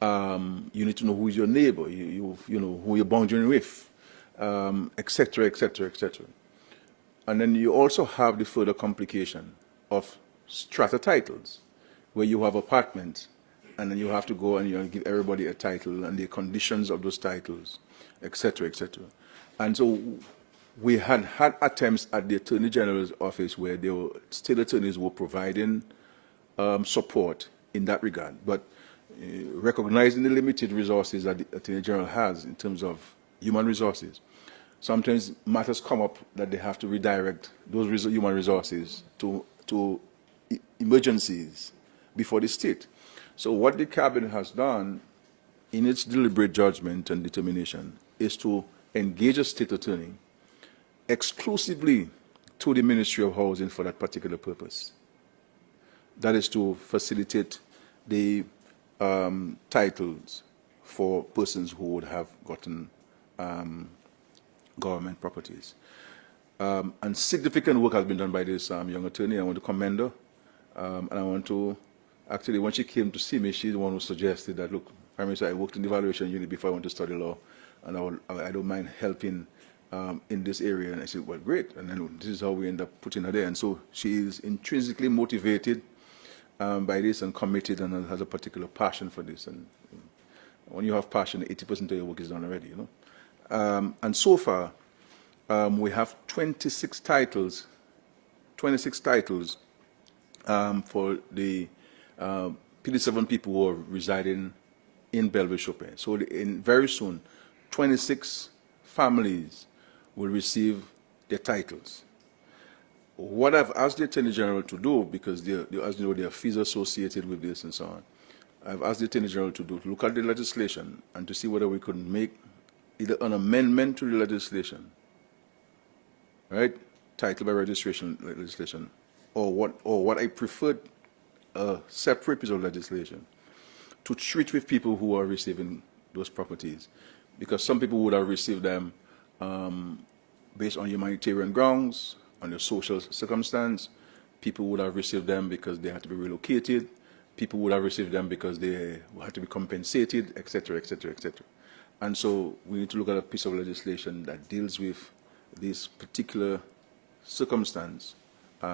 You need to know who is your neighbor, you know who you're boundary with, etc., etc., etc. And then you also have the further complication of strata titles, where you have apartments, and then you have to go and give everybody a title and the conditions of those titles, etc., etc. And so we had attempts at the Attorney General's office where state attorneys were providing support in that regard. But recognizing the limited resources that the Attorney General has in terms of human resources, sometimes matters come up that they have to redirect those human resources to emergencies before the state. So what the Cabinet has done in its deliberate judgment and determination is to engage a state attorney exclusively to the Ministry of Housing for that particular purpose. That is to facilitate the titles for persons who would have gotten government properties. And significant work has been done by this young attorney. I want to commend her. And I want to, actually, when she came to see me, she's the one who suggested that, look, Prime Minister, I worked in the evaluation unit before I went to study law, and I don't mind helping in this area. And I said, well, great. And then this is how we end up putting her there. And so she is intrinsically motivated by this and committed and has a particular passion for this. And when you have passion, 80% of your work is done already, you know. And so far, we have 26 titles for the PD7 people who are residing in Belleville-Chopin. So very soon, 26 families will receive their titles. What I've asked the Attorney General to do, because as you know, there are fees associated with this and so on, I've asked the Attorney General to look at the legislation and to see whether we could make either an amendment to the legislation, right, title by registration legislation, or what I preferred, a separate piece of legislation to treat with people who are receiving those properties, because some people would have received them based on humanitarian grounds, on their social circumstance. People would have received them because they had to be relocated. People would have received them because they had to be compensated, etc., etc., etc. And so we need to look at a piece of legislation that deals with this particular circumstance,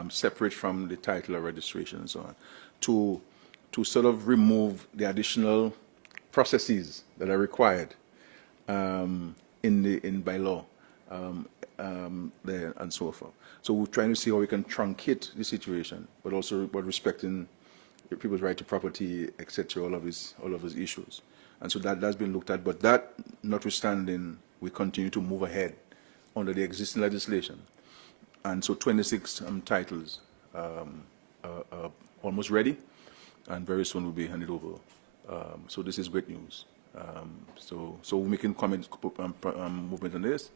separate from the title or registration and so on, to sort of remove the additional processes that are required by law there and so forth. So we're trying to see how we can truncate the situation, but also respecting people's right to property, etc., all of these issues. And so that's been looked at. But that notwithstanding, we continue to move ahead under the existing legislation. And so 26 titles are almost ready, and very soon will be handed over. So this is great news. So we're making movement on this.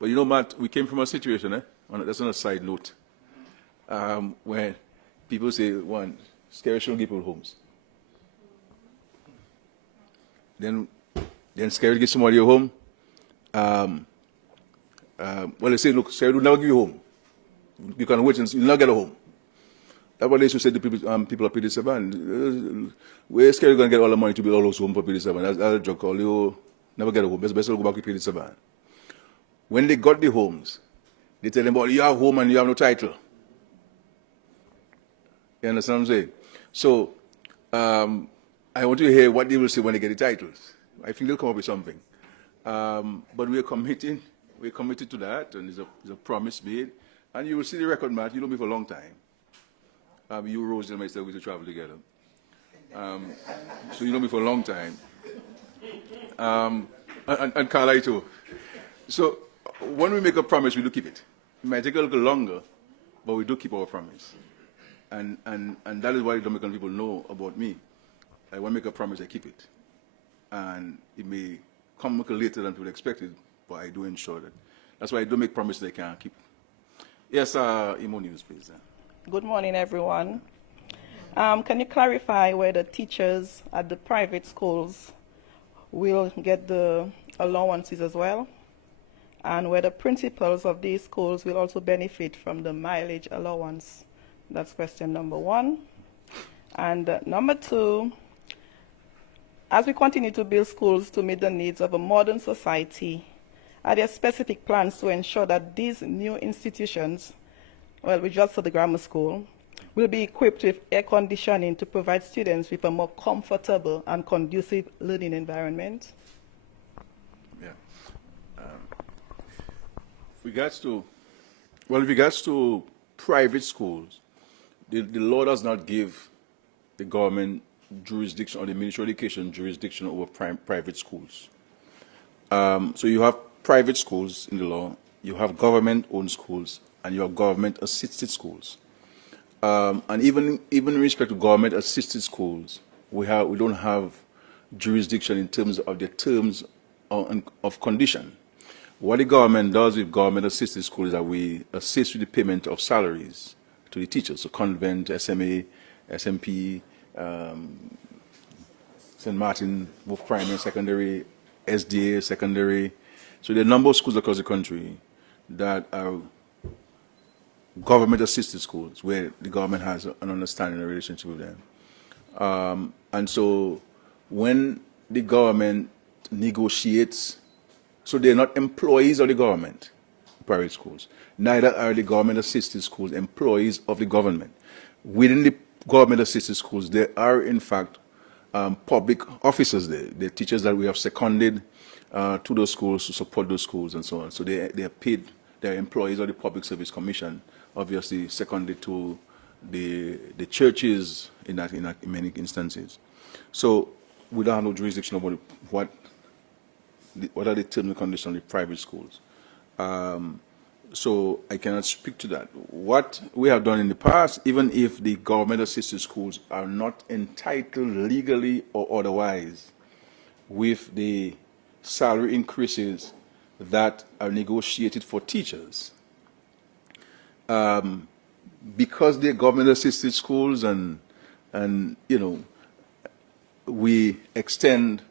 But you know, Matt, we came from a situation, that's on a side note, where people say, one, Skerrit shouldn't give people homes. Then Skerrit gives somebody a home. Well, they say, look, Skerrit will never give you a home. You can wait and you'll not get a home. That's what they used to say to people of PD7. Where Skerrit going to get all the money to build all those homes for PD7? That's a joke call. You never get a home. Best go back to PD7. When they got the homes, they tell them, well, you have a home and you have no title. You understand what I'm saying? So I want to hear what they will say when they get the titles. I think they'll come up with something. But we're committed to that, and there's a promise made. And you will see the record, Matt. You know me for a long time. You, Rose, and myself, we used to travel together. So you know me for a long time. And Carla too. So when we make a promise, we do keep it. It might take a little longer, but we do keep our promise. And that is why the Dominican people know about me. I want to make a promise, I keep it. And it may come a little later than people expected, but I do ensure that. That's why I do make promises I can't keep. Yes, Imo News, please. Good morning, everyone. Can you clarify whether teachers at the private schools will get the allowances as well? And whether principals of these schools will also benefit from the mileage allowance? That's question number one. And number two, as we continue to build schools to meet the needs of a modern society, are there specific plans to ensure that these new institutions, well, we just saw the grammar school, will be equipped with air conditioning to provide students with a more comfortable and conducive learning environment? Yeah. With regards to private schools, the law does not give the government jurisdiction or the Ministry of Education jurisdiction over private schools. So you have private schools in the law, you have government-owned schools, and you have government-assisted schools. And even in respect to government-assisted schools, we don't have jurisdiction in terms of the terms of condition. What the government does with government-assisted schools is that we assist with the payment of salaries to the teachers, so convent, SMA, SMP, St. Martin, both primary and secondary, SDA, secondary. So there are a number of schools across the country that are government-assisted schools where the government has an understanding and relationship with them. And so when the government negotiates, so they're not employees of the government, private schools. Neither are the government-assisted schools employees of the government. Within the government-assisted schools, there are, in fact, public officers there. They're teachers that we have seconded to those schools to support those schools and so on. So they are paid, they're employees of the Public Service Commission, obviously seconded to the churches in many instances. So we don't have no jurisdiction over what are the terms and conditions of the private schools. So I cannot speak to that. What we have done in the past, even if the government-assisted schools are not entitled legally or otherwise with the salary increases that are negotiated for teachers, because they're government-assisted schools and we extend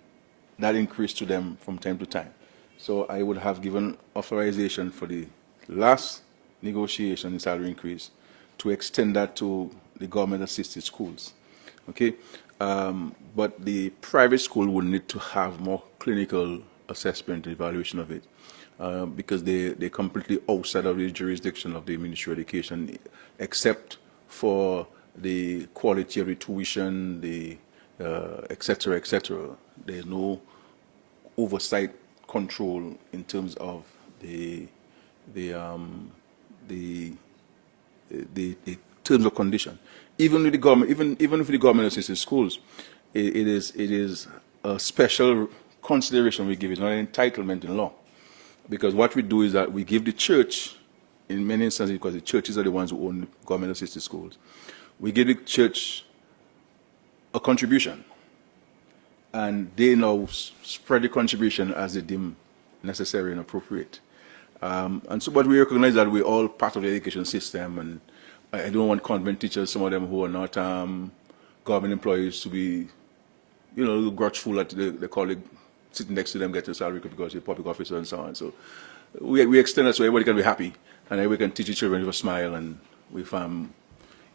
that increase to them from time to time. So I would have given authorization for the last negotiation in salary increase to extend that to the government-assisted schools. Okay, but the private school would need to have more clinical assessment and evaluation of it because they're completely outside of the jurisdiction of the Ministry of Education, except for the quality of the tuition, the et cetera, et cetera. There's no oversight control in terms of the terms of condition. Even with the government, even with the government-assisted schools, it is a special consideration we give. It's not an entitlement in law, because what we do is that we give the church, in many instances, because the churches are the ones who own government-assisted schools, we give the church a contribution, and they now spread the contribution as they deem necessary and appropriate. And so, but we recognize that we're all part of the education system, and I don't want convent teachers, some of them who are not government employees, to be, a little grudgeful that the colleague sitting next to them gets a salary because they're a public officer and so on. So we extend that so everybody can be happy, and everybody can teach the children with a smile and with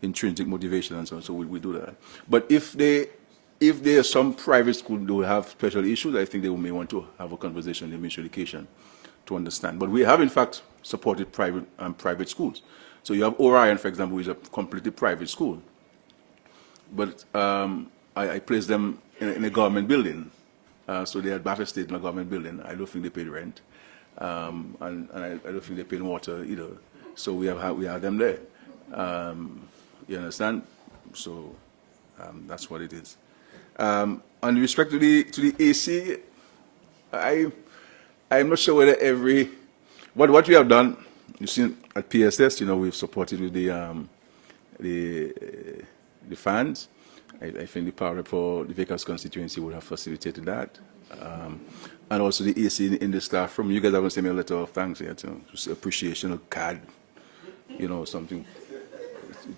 intrinsic motivation and so on. So we do that. But if there are some private schools who have special issues, I think they may want to have a conversation with the Ministry of Education to understand. But we have, in fact, supported private schools. So you have Orion, for example, which is a completely private school. But I placed them in a government building. So they had Baffert State in a government building. I don't think they paid rent. And I don't think they paid water either. So we have them there. You understand? So that's what it is. And with respect to the AC, I'm not sure whether what we have done, you see at PSS, we've supported with the funds. I think the power for the Vickers constituency would have facilitated that. And also the AC in the staff room. You guys haven't sent me a letter of thanks yet, just appreciation, a card, something.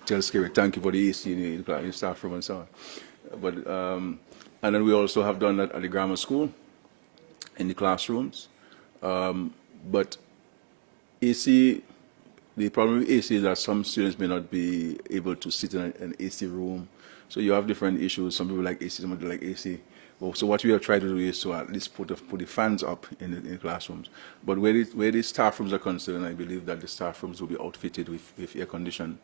Tell Skerrit, thank you for the AC in the staff room and so on. But and then we also have done that at the grammar school, in the classrooms. But AC, the problem with AC is that some students may not be able to sit in an AC room. So you have different issues. Some people like AC, some people like AC. Well, so what we have tried to do is to at least put the fans up in the classrooms. But where the staff rooms are concerned, I believe that the staff rooms will be outfitted with air conditioning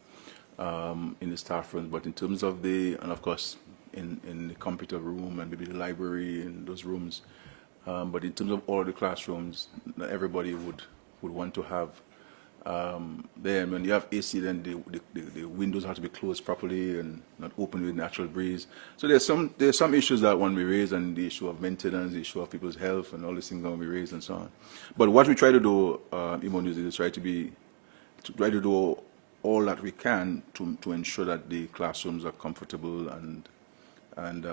in the staff rooms. But in terms of and of course, in the computer room and maybe the library and those rooms, but in terms of all the classrooms, everybody would want to have Then when you have AC, then the windows have to be closed properly and not open with natural breeze. So there's some issues that one we raise, and the issue of maintenance, the issue of people's health, and all these things that we raise and so on. But what we try to do, is try to do all that we can to ensure that the classrooms are comfortable and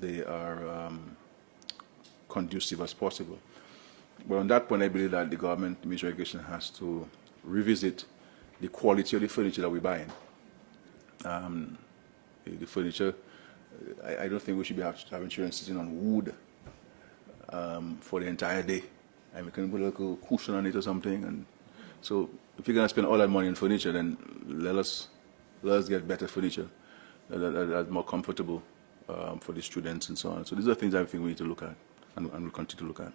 they are conducive as possible. But on that point, I believe that the government, the Ministry of Education, has to revisit the quality of the furniture that we're buying. The furniture, I don't think we should be having children sitting on wood for the entire day. And we can put a little cushion on it or something. And so if you're going to spend all that money on furniture, then let us get better furniture that's more comfortable for the students and so on. So these are things I think we need to look at and we'll continue to look at.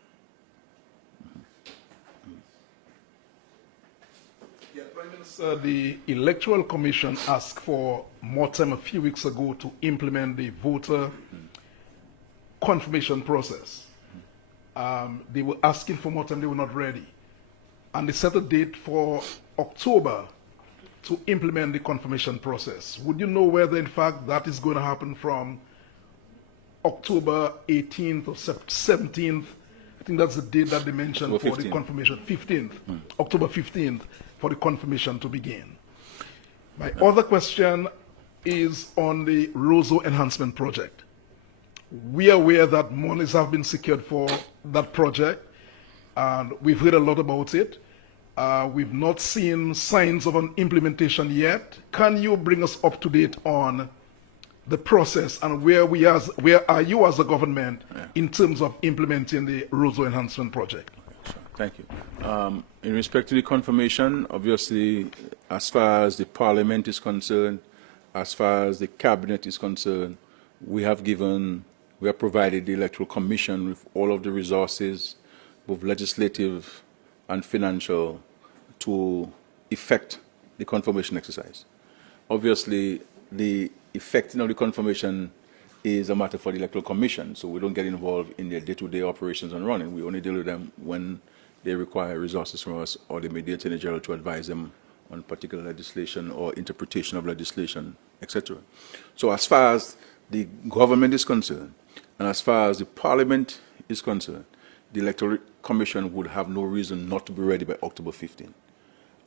Yeah, Prime Minister, the Electoral Commission asked for more time a few weeks ago to implement the voter confirmation process. They were asking for more time, they were not ready. And they set a date for October to implement the confirmation process. Would you know whether, in fact, that is going to happen from October 18th or 17th? I think that's the date that they mentioned October for 15th. the confirmation, 15th, October 15th, for the confirmation to begin. My other question is on the Roosevelt Enhancement Project. We are aware that monies have been secured for that project, and we've heard a lot about it. We've not seen signs of an implementation yet. Can you bring us up to date on the process and where are you as a government in terms of implementing the Roosevelt Enhancement Project? Thank you. In respect to the confirmation, obviously, as far as the Parliament is concerned, as far as the Cabinet is concerned, we have provided the Electoral Commission with all of the resources, both legislative and financial, to effect the confirmation exercise. Obviously, the effecting of the confirmation is a matter for the Electoral Commission, so we don't get involved in their day-to-day operations and running. We only deal with them when they require resources from us, or they may the Attorney General to advise them on particular legislation or interpretation of legislation, etc. So as far as the government is concerned, and as far as the Parliament is concerned, the Electoral Commission would have no reason not to be ready by October 15.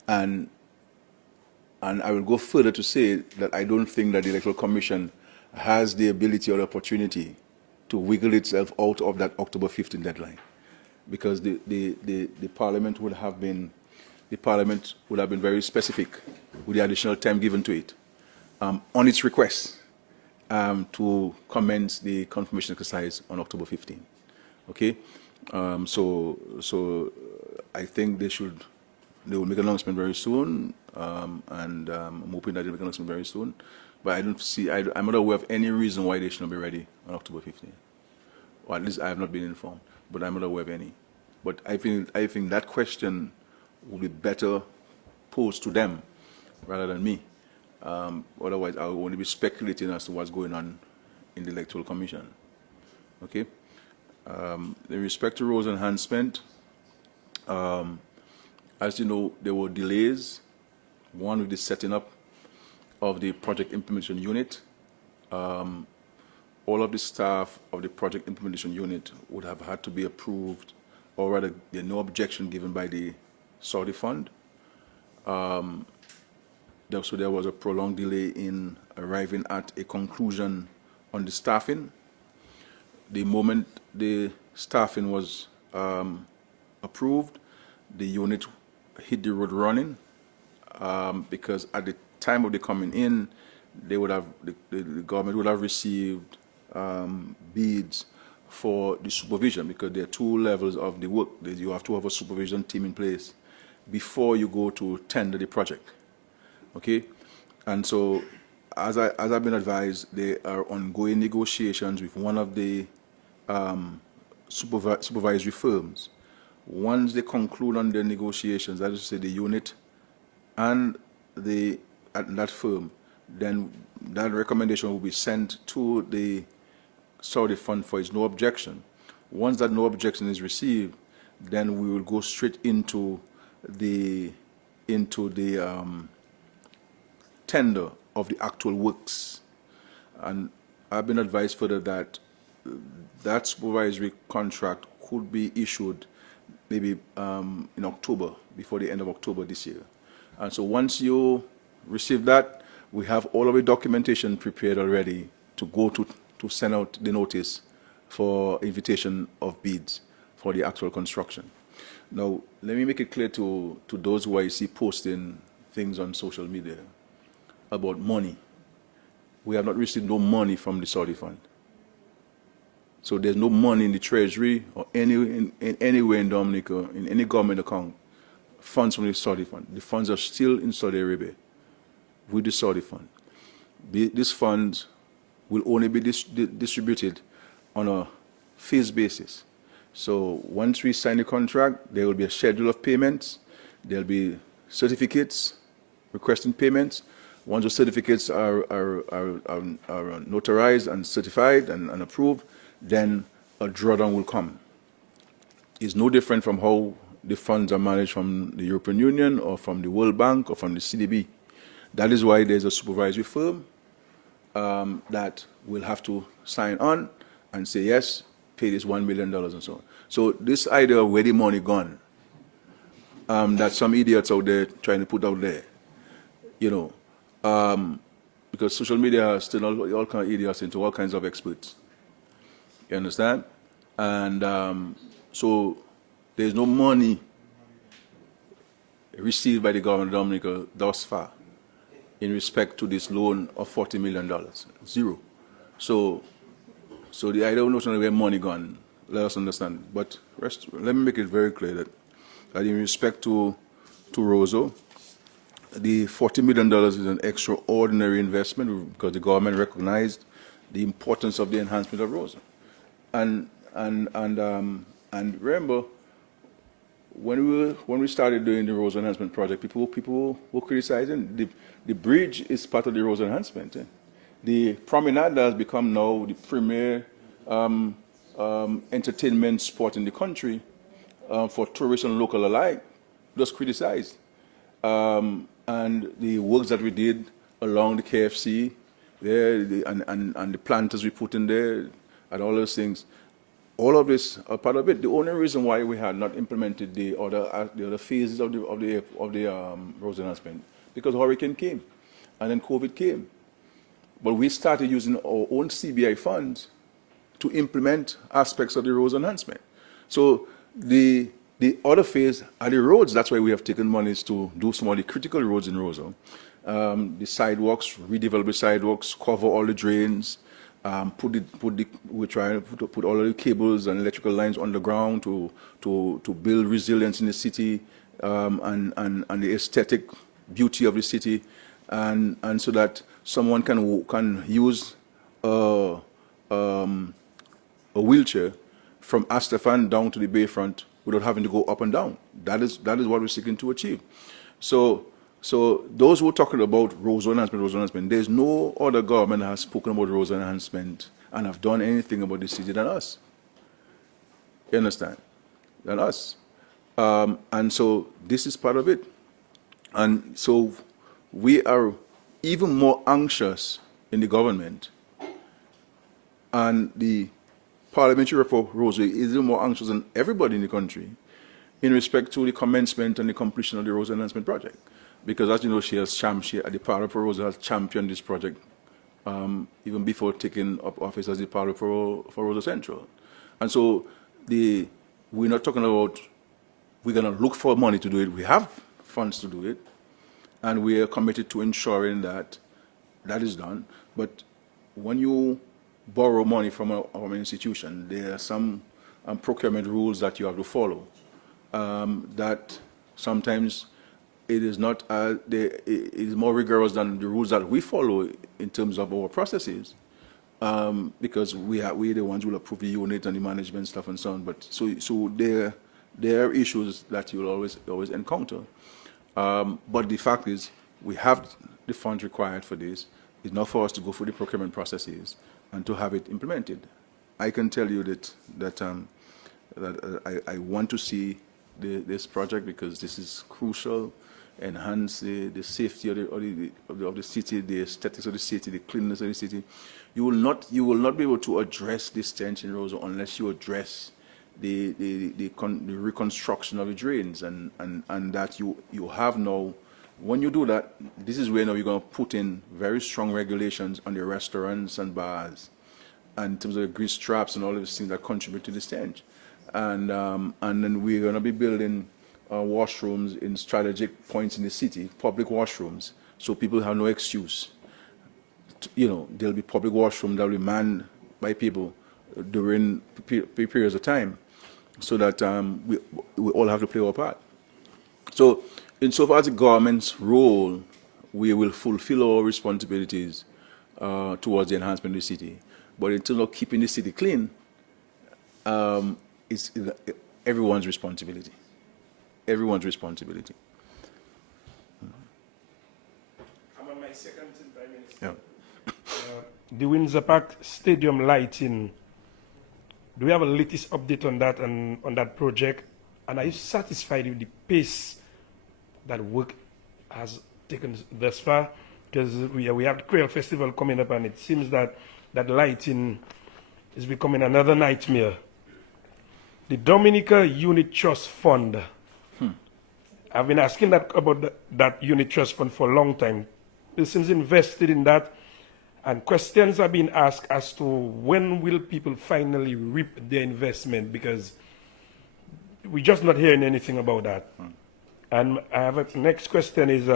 And I will go further to say that I don't think that the Electoral Commission has the ability or the opportunity to wiggle itself out of that October 15 deadline, because the Parliament would have been very specific with the additional time given to it on its request to commence the confirmation exercise on October 15. Okay, so I think they will make an announcement very soon, and I'm hoping that they'll make an announcement very soon. But I'm not aware of any reason why they should not be ready on October 15. Or at least I have not been informed, but I'm not aware of any. But I think that question will be better posed to them rather than me. Otherwise, I will only be speculating as to what's going on in the Electoral Commission. Okay. In respect to roads enhancement, as you know, there were delays. One with the setting up of the project implementation unit. All of the staff of the project implementation unit would have had to be approved, or rather, there no objection given by the Saudi fund. So there was a prolonged delay in arriving at a conclusion on the staffing. The moment the staffing was approved, the unit hit the road running, because at the time of the coming in, the government would have received bids for the supervision, because there are two levels of the work. You have to have a supervision team in place before you go to tender the project. Okay, and so as I've been advised, there are ongoing negotiations with one of the supervisory firms. Once they conclude on their negotiations, that is to say the unit and that firm, then that recommendation will be sent to the Saudi fund for its no objection. Once that no objection is received, then we will go straight into the into the tender of the actual works. And I've been advised further that that supervisory contract could be issued maybe in October, before the end of October this year. And so once you receive that, we have all of the documentation prepared already to go to send out the notice for invitation of bids for the actual construction. Now, let me make it clear to those who I see posting things on social media about money. We have not received no money from the Saudi fund. So there's no money in the treasury or anywhere in Dominica, in any government account, funds from the Saudi fund. The funds are still in Saudi Arabia with the Saudi fund. These funds will only be distributed on a phase basis. So once we sign the contract, there will be a schedule of payments. There'll be certificates requesting payments. Once the certificates are notarized and certified and approved, then a drawdown will come. It's no different from how the funds are managed from the European Union or from the World Bank or from the CDB. That is why there's a supervisory firm that will have to sign on and say, yes, pay this $1 million and so on. So this idea of where the money gone, that some idiots out there trying to put out there, you know, because social media has still all kinds of idiots into all kinds of experts. You understand? And so there's no money received by the government of Dominica thus far in respect to this loan of $40 million. Zero. So the idea of notion of where money gone, let us understand. But let me make it very clear that in respect to Roso, the $40 million is an extraordinary investment because the government recognized the importance of the enhancement of Roso. And remember, when we started doing the Roso enhancement project, people were criticizing the bridge is part of the Roso enhancement. The promenade has become now the premier entertainment spot in the country for tourists and local alike. Just criticized. And the works that we did along the KFC there, and the planters we put in there, and all those things, all of this are part of it. The only reason why we had not implemented the other phases of the Roso enhancement because hurricane came, and then COVID came. But we started using our own CBI funds to implement aspects of the Roso enhancement. So the other phase are the roads. That's why we have taken monies to do some of the critical roads in Roso. The sidewalks, redevelop the sidewalks, cover all the drains, we're trying to put all of the cables and electrical lines underground to build resilience in the city and the aesthetic beauty of the city, and so that someone can use a wheelchair from Astafan down to the Bayfront without having to go up and down. That is what we're seeking to achieve. So those who are talking about Roso enhancement, there's no other government that has spoken about Roso enhancement and have done anything about the city than us. You understand? Than us. And so this is part of it. And so we are even more anxious in the government, and the parliamentary rep for Roso is even more anxious than everybody in the country in respect to the commencement and the completion of the Roso enhancement project. Because as you know, the Parliament for Roso has championed this project even before taking up office as the Parliament for Roso Central. And so we're not talking about we're going to look for money to do it. We have funds to do it, and we are committed to ensuring that that is done. But when you borrow money from an institution, there are some procurement rules that you have to follow. That sometimes it is not it is more rigorous than the rules that we follow in terms of our processes, because we're the ones who will approve the unit and the management stuff and so on. But so there are issues that you'll always encounter. But the fact is, we have the funds required for this. It's not for us to go through the procurement processes and to have it implemented. I can tell you that I want to see this project because this is crucial. enhance the safety of the city, the aesthetics of the city, the cleanliness of the city. You will not be able to address this stench in Roseau unless you address the reconstruction of the drains, and that you have now. When you do that, this is where now you're going to put in very strong regulations on the restaurants and bars, and in terms of the grease traps and all of these things that contribute to the stench. And then we're going to be building washrooms in strategic points in the city, public washrooms, so people have no excuse. There'll be public washrooms that will be manned by people during periods of time, so that we all have to play our part. So, insofar as the government's role, we will fulfill our responsibilities towards the enhancement of the city. But in terms of keeping the city clean, it's everyone's responsibility. Everyone's responsibility. I'm on my second thing, Prime Minister. Yeah. The Windsor Park Stadium lighting, do we have a latest update on that and on that project? And are you satisfied with the pace that work has taken thus far? Because we have the Quail Festival coming up, and it seems that lighting is becoming another nightmare. The Dominica Unit Trust Fund. I've been asking about that unit trust fund for a long time. Persons invested in that, and questions have been asked as to when will people finally reap their investment, because we're just not hearing anything about that. And I have a next question is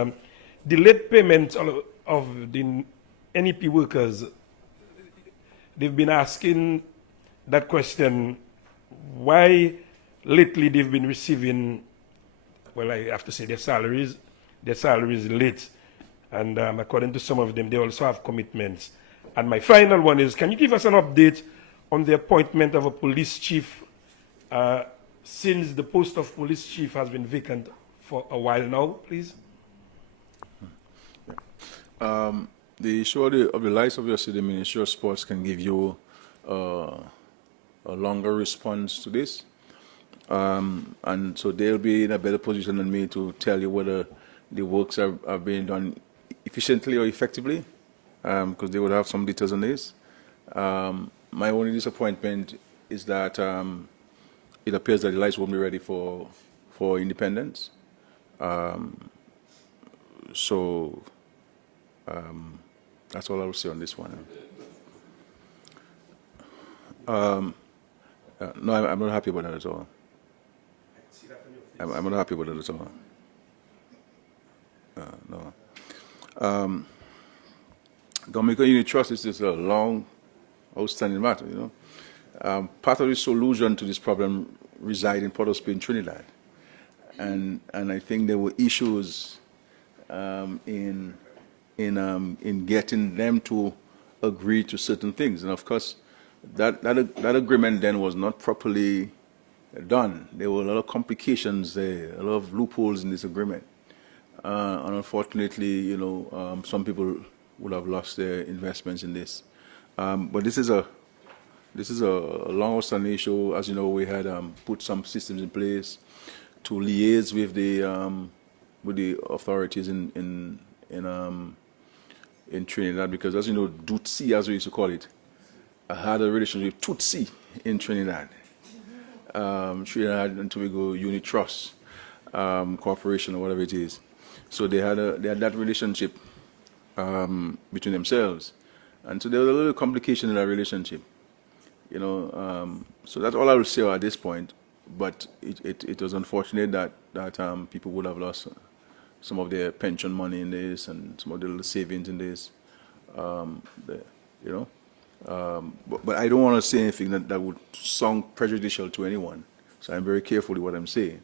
delayed payment of the NEP workers. They've been asking that question, why lately they've been receiving, well, I have to say their salaries late. And according to some of them, they also have commitments. And my final one is, can you give us an update on the appointment of a police chief, since the post of police chief has been vacant for a while now, please? The issue of the lights of your city, the Ministry of Sports can give you a longer response to this. And so they'll be in a better position than me to tell you whether the works are being done efficiently or effectively, because they would have some details on this. My only disappointment is that it appears that the lights won't be ready for independence. That's all I will say on this one. No, I'm not happy about that at all. I'm not happy with it at all. No. Dominica Unit Trust is just a long, outstanding matter, part of the solution to this problem reside in Port of Spain, Trinidad. And I think there were issues in getting them to agree to certain things. And of course, that agreement then was not properly done. There were a lot of complications there, a lot of loopholes in this agreement. And unfortunately, some people would have lost their investments in this. But this is a long outstanding issue. As you know, we had put some systems in place to liaise with the authorities in Trinidad, because, as you know, Tutsi, as we used to call it, had a relationship with Tutsi in Trinidad. Trinidad and Tobago Unit Trust Corporation, or whatever it is. So they had that relationship between themselves, and so there was a little complication in that relationship. So that's all I will say at this point. But it was unfortunate that people would have lost some of their pension money in this and some of their little savings in this. But I don't want to say anything that would sound prejudicial to anyone. So I'm very careful with what I'm saying.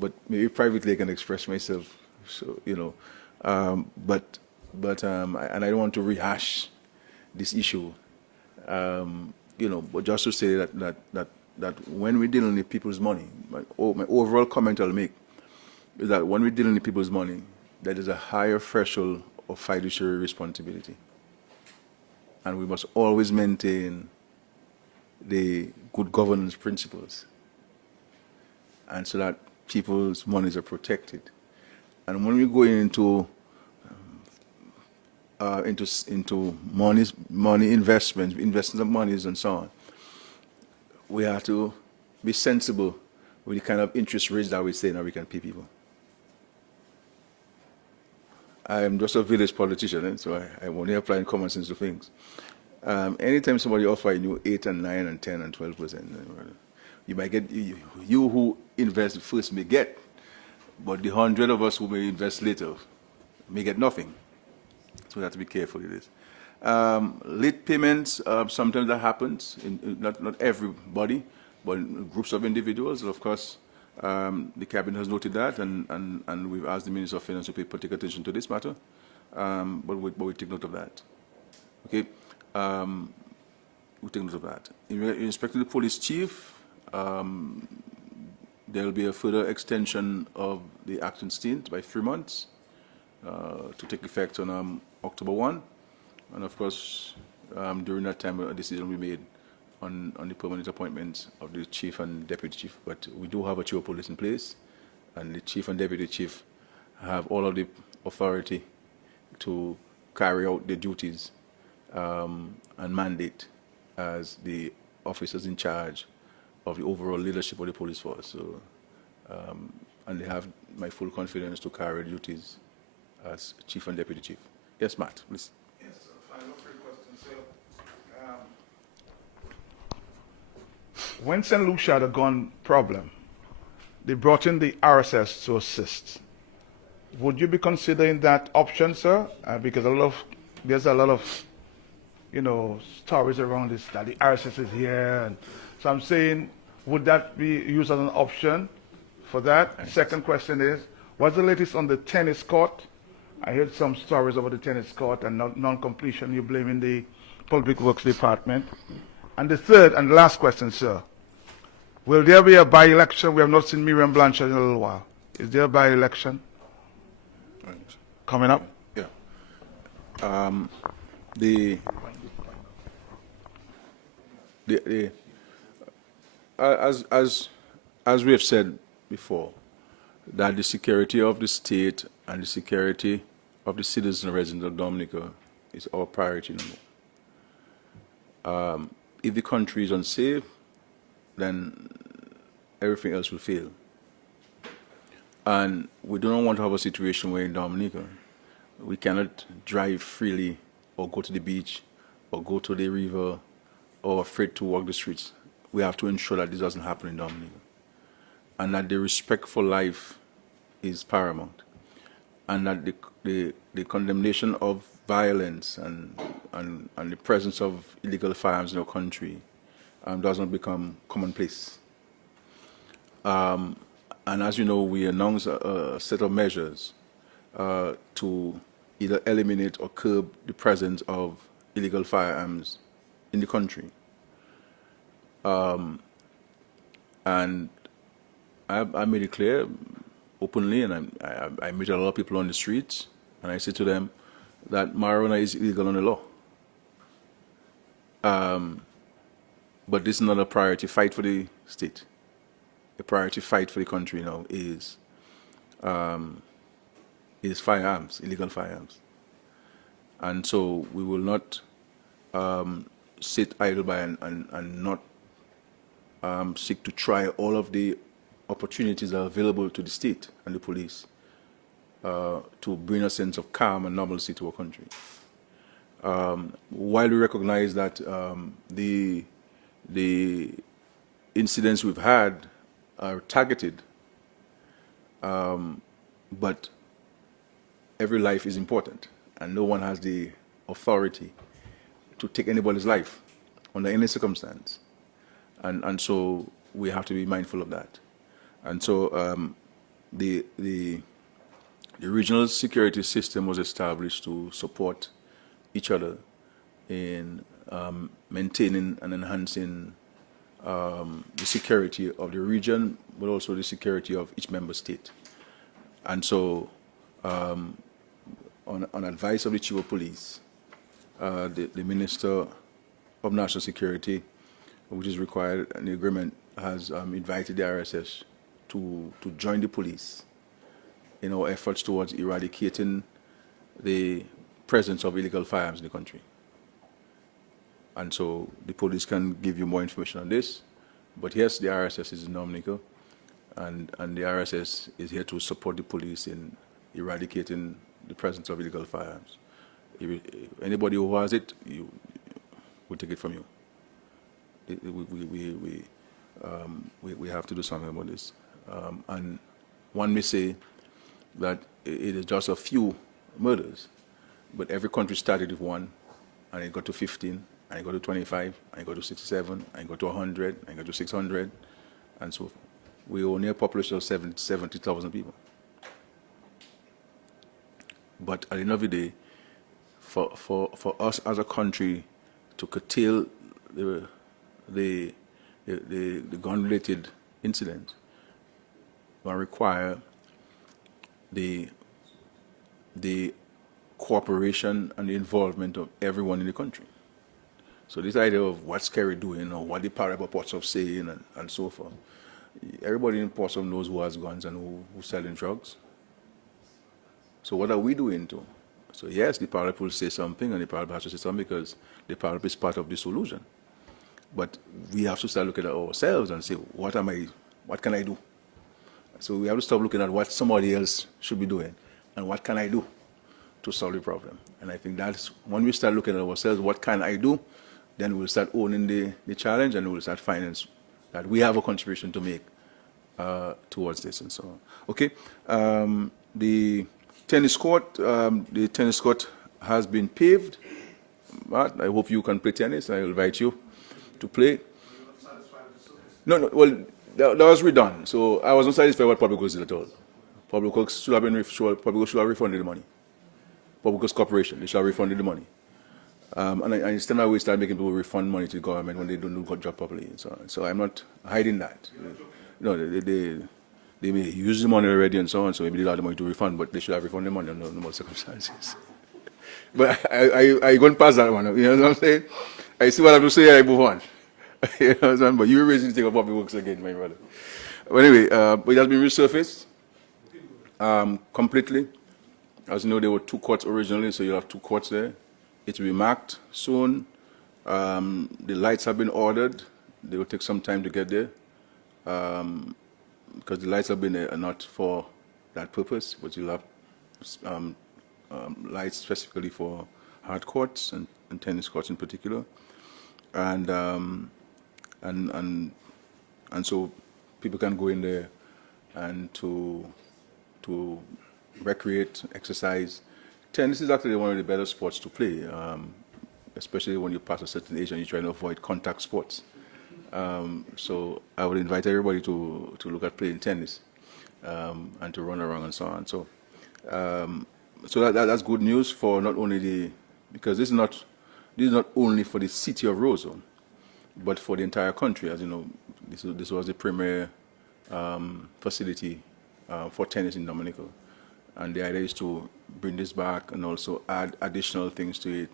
But maybe privately I can express myself. So but I don't want to rehash this issue. But just to say that when we're dealing with people's money, my overall comment I'll make is that when we're dealing with people's money, there is a higher threshold of fiduciary responsibility. And we must always maintain the good governance principles, and so that people's monies are protected. And when we go into money investment, investing of monies and so on, we have to be sensible with the kind of interest rates that we say now we can pay people. I am just a village politician, and so I'm only applying common sense to things. Anytime somebody offers you 8 and 9 and 10 and 12%, you might get, you who invest first may get, but the 100 of us who may invest later may get nothing. So we have to be careful with this. Late payments, sometimes that happens, not everybody, but in groups of individuals. Of course, the cabinet has noted that, and we've asked the Minister of Finance to pay particular attention to this matter, but we take note of that. Okay, we take note of that. In respect to the police chief, there will be a further extension of the action stint by 3 months to take effect on October 1. And of course, during that time, a decision will be made on the permanent appointments of the chief and deputy chief. But we do have a chief of police in place, and the chief and deputy chief have all of the authority to carry out their duties and mandate as the officers in charge of the overall leadership of the police force. So, and they have my full confidence to carry duties as chief and deputy chief. Yes, Matt, please. Yes, final 3 questions, sir. When St. Lucia had a gun problem, they brought in the RSS to assist. Would you be considering that option, sir? Because there's a lot of, stories around this, that the RSS is here. And so I'm saying, would that be used as an option for that? Thanks. Second question is, what's the latest on the tennis court? I heard some stories about the tennis court and non-completion. You're blaming the Public Works Department. And the third and last question, sir. Will there be a by-election? We have not seen Miriam Blanchard in a little while. Is there a by-election coming up? Yeah. As we have said before, that the security of the state and the security of the citizens and residents of Dominica is our priority number. If the country is unsafe, then everything else will fail. And we do not want to have a situation where in Dominica we cannot drive freely or go to the beach or go to the river or afraid to walk the streets. We have to ensure that this doesn't happen in Dominica, and that the respect for life is paramount, and that the condemnation of violence and the presence of illegal firearms in our country does not become commonplace. And as you know, we announced a set of measures to either eliminate or curb the presence of illegal firearms in the country. And I made it clear openly, and I meet a lot of people on the streets, and I say to them that marijuana is illegal under law. But this is not a priority fight for the state. The priority fight for the country now is firearms, illegal firearms. And so we will not sit idle by and not seek to try all of the opportunities that are available to the state and the police to bring a sense of calm and normalcy to our country. While we recognize that the incidents we've had are targeted, but every life is important, and no one has the authority to take anybody's life under any circumstance. And so we have to be mindful of that. And so the regional security system was established to support each other in maintaining and enhancing the security of the region, but also the security of each member state. And so on advice of the Chief of Police, the Minister of National Security, which is required, and the agreement has invited the RSS to join the police in our efforts towards eradicating the presence of illegal firearms in the country. And so the police can give you more information on this. But yes, the RSS is non-nickel, and the RSS is here to support the police in eradicating the presence of illegal firearms. Anybody who has it, we'll take it from you. We have to do something about this. And one may say that it is just a few murders, but every country started with one, and it got to 15, and it got to 25, and it got to 67, and it got to 100, and it got to 600, and so forth. We only a population of 70,000 people. But at the end of the day, for us as a country to curtail the gun-related incidents will require the cooperation and the involvement of everyone in the country. So this idea of what Skerrit doing or what the Parliament Ports of saying and so forth, everybody in Ports of knows who has guns and who's selling drugs. So what are we doing too? So yes, the Parliament will say something, and the Parliament has to say something because the Parliament is part of the solution. But we have to start looking at ourselves and say, what can I do? So we have to stop looking at what somebody else should be doing and what can I do to solve the problem. And I think that's when we start looking at ourselves, what can I do, then we'll start owning the challenge, and we'll start finding that we have a contribution to make towards this and so on. Okay, the tennis court has been paved. But I hope you can play tennis. I invite you to play. No, well, that was redone. So I wasn't satisfied with what Public Works did at all. Public Works should have refunded the money. Public Works Corporation, they should have refunded the money. And I understand how we start making people refund money to the government when they don't do the job properly. And so on. So I'm not hiding that. No, they may use the money already and so on, so maybe they don't have the money to refund, but they should have refunded the money under normal circumstances. But I go past that one, you know what I'm saying? I see what I have to say, I move on. You know what I'm saying? But you're raising the thing of Public Works again, my brother. But anyway, it has been resurfaced completely. As you know, there were 2 courts originally, so you have 2 courts there. It will be marked soon. The lights have been ordered. They will take some time to get there because the lights have been there are not for that purpose, but you'll have lights specifically for hard courts and tennis courts in particular, and so people can go in there and to recreate, exercise. Tennis is actually one of the better sports to play, especially when you pass a certain age and you're trying to avoid contact sports. So I would invite everybody to look at playing tennis and to run around and so on. So that's good news for not only because this is not only for the city of Roseau, but for the entire country. As you know, this was the premier facility for tennis in Dominica, and the idea is to bring this back and also add additional things to it.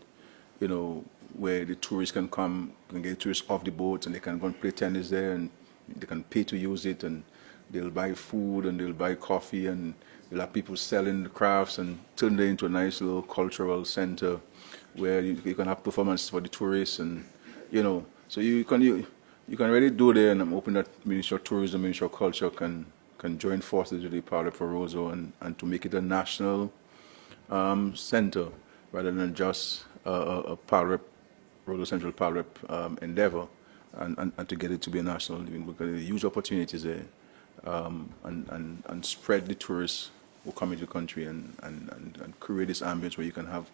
You know, where the tourists can come, can get tourists off the boats, and they can go and play tennis there, and they can pay to use it, and they'll buy food and they'll buy coffee, and you'll have people selling the crafts and turn it into a nice little cultural center where you can have performances for the tourists, and you know, so you can really do there. And I'm hoping that Ministry of Tourism, Ministry of Culture can join forces with the Parliament for Roseau and to make it a national center rather than just a Parliament, Roseau Central Parliament endeavor, and to get it to be a national living, because there are huge opportunities there, and spread the tourists who come into the country and create this ambience where you can have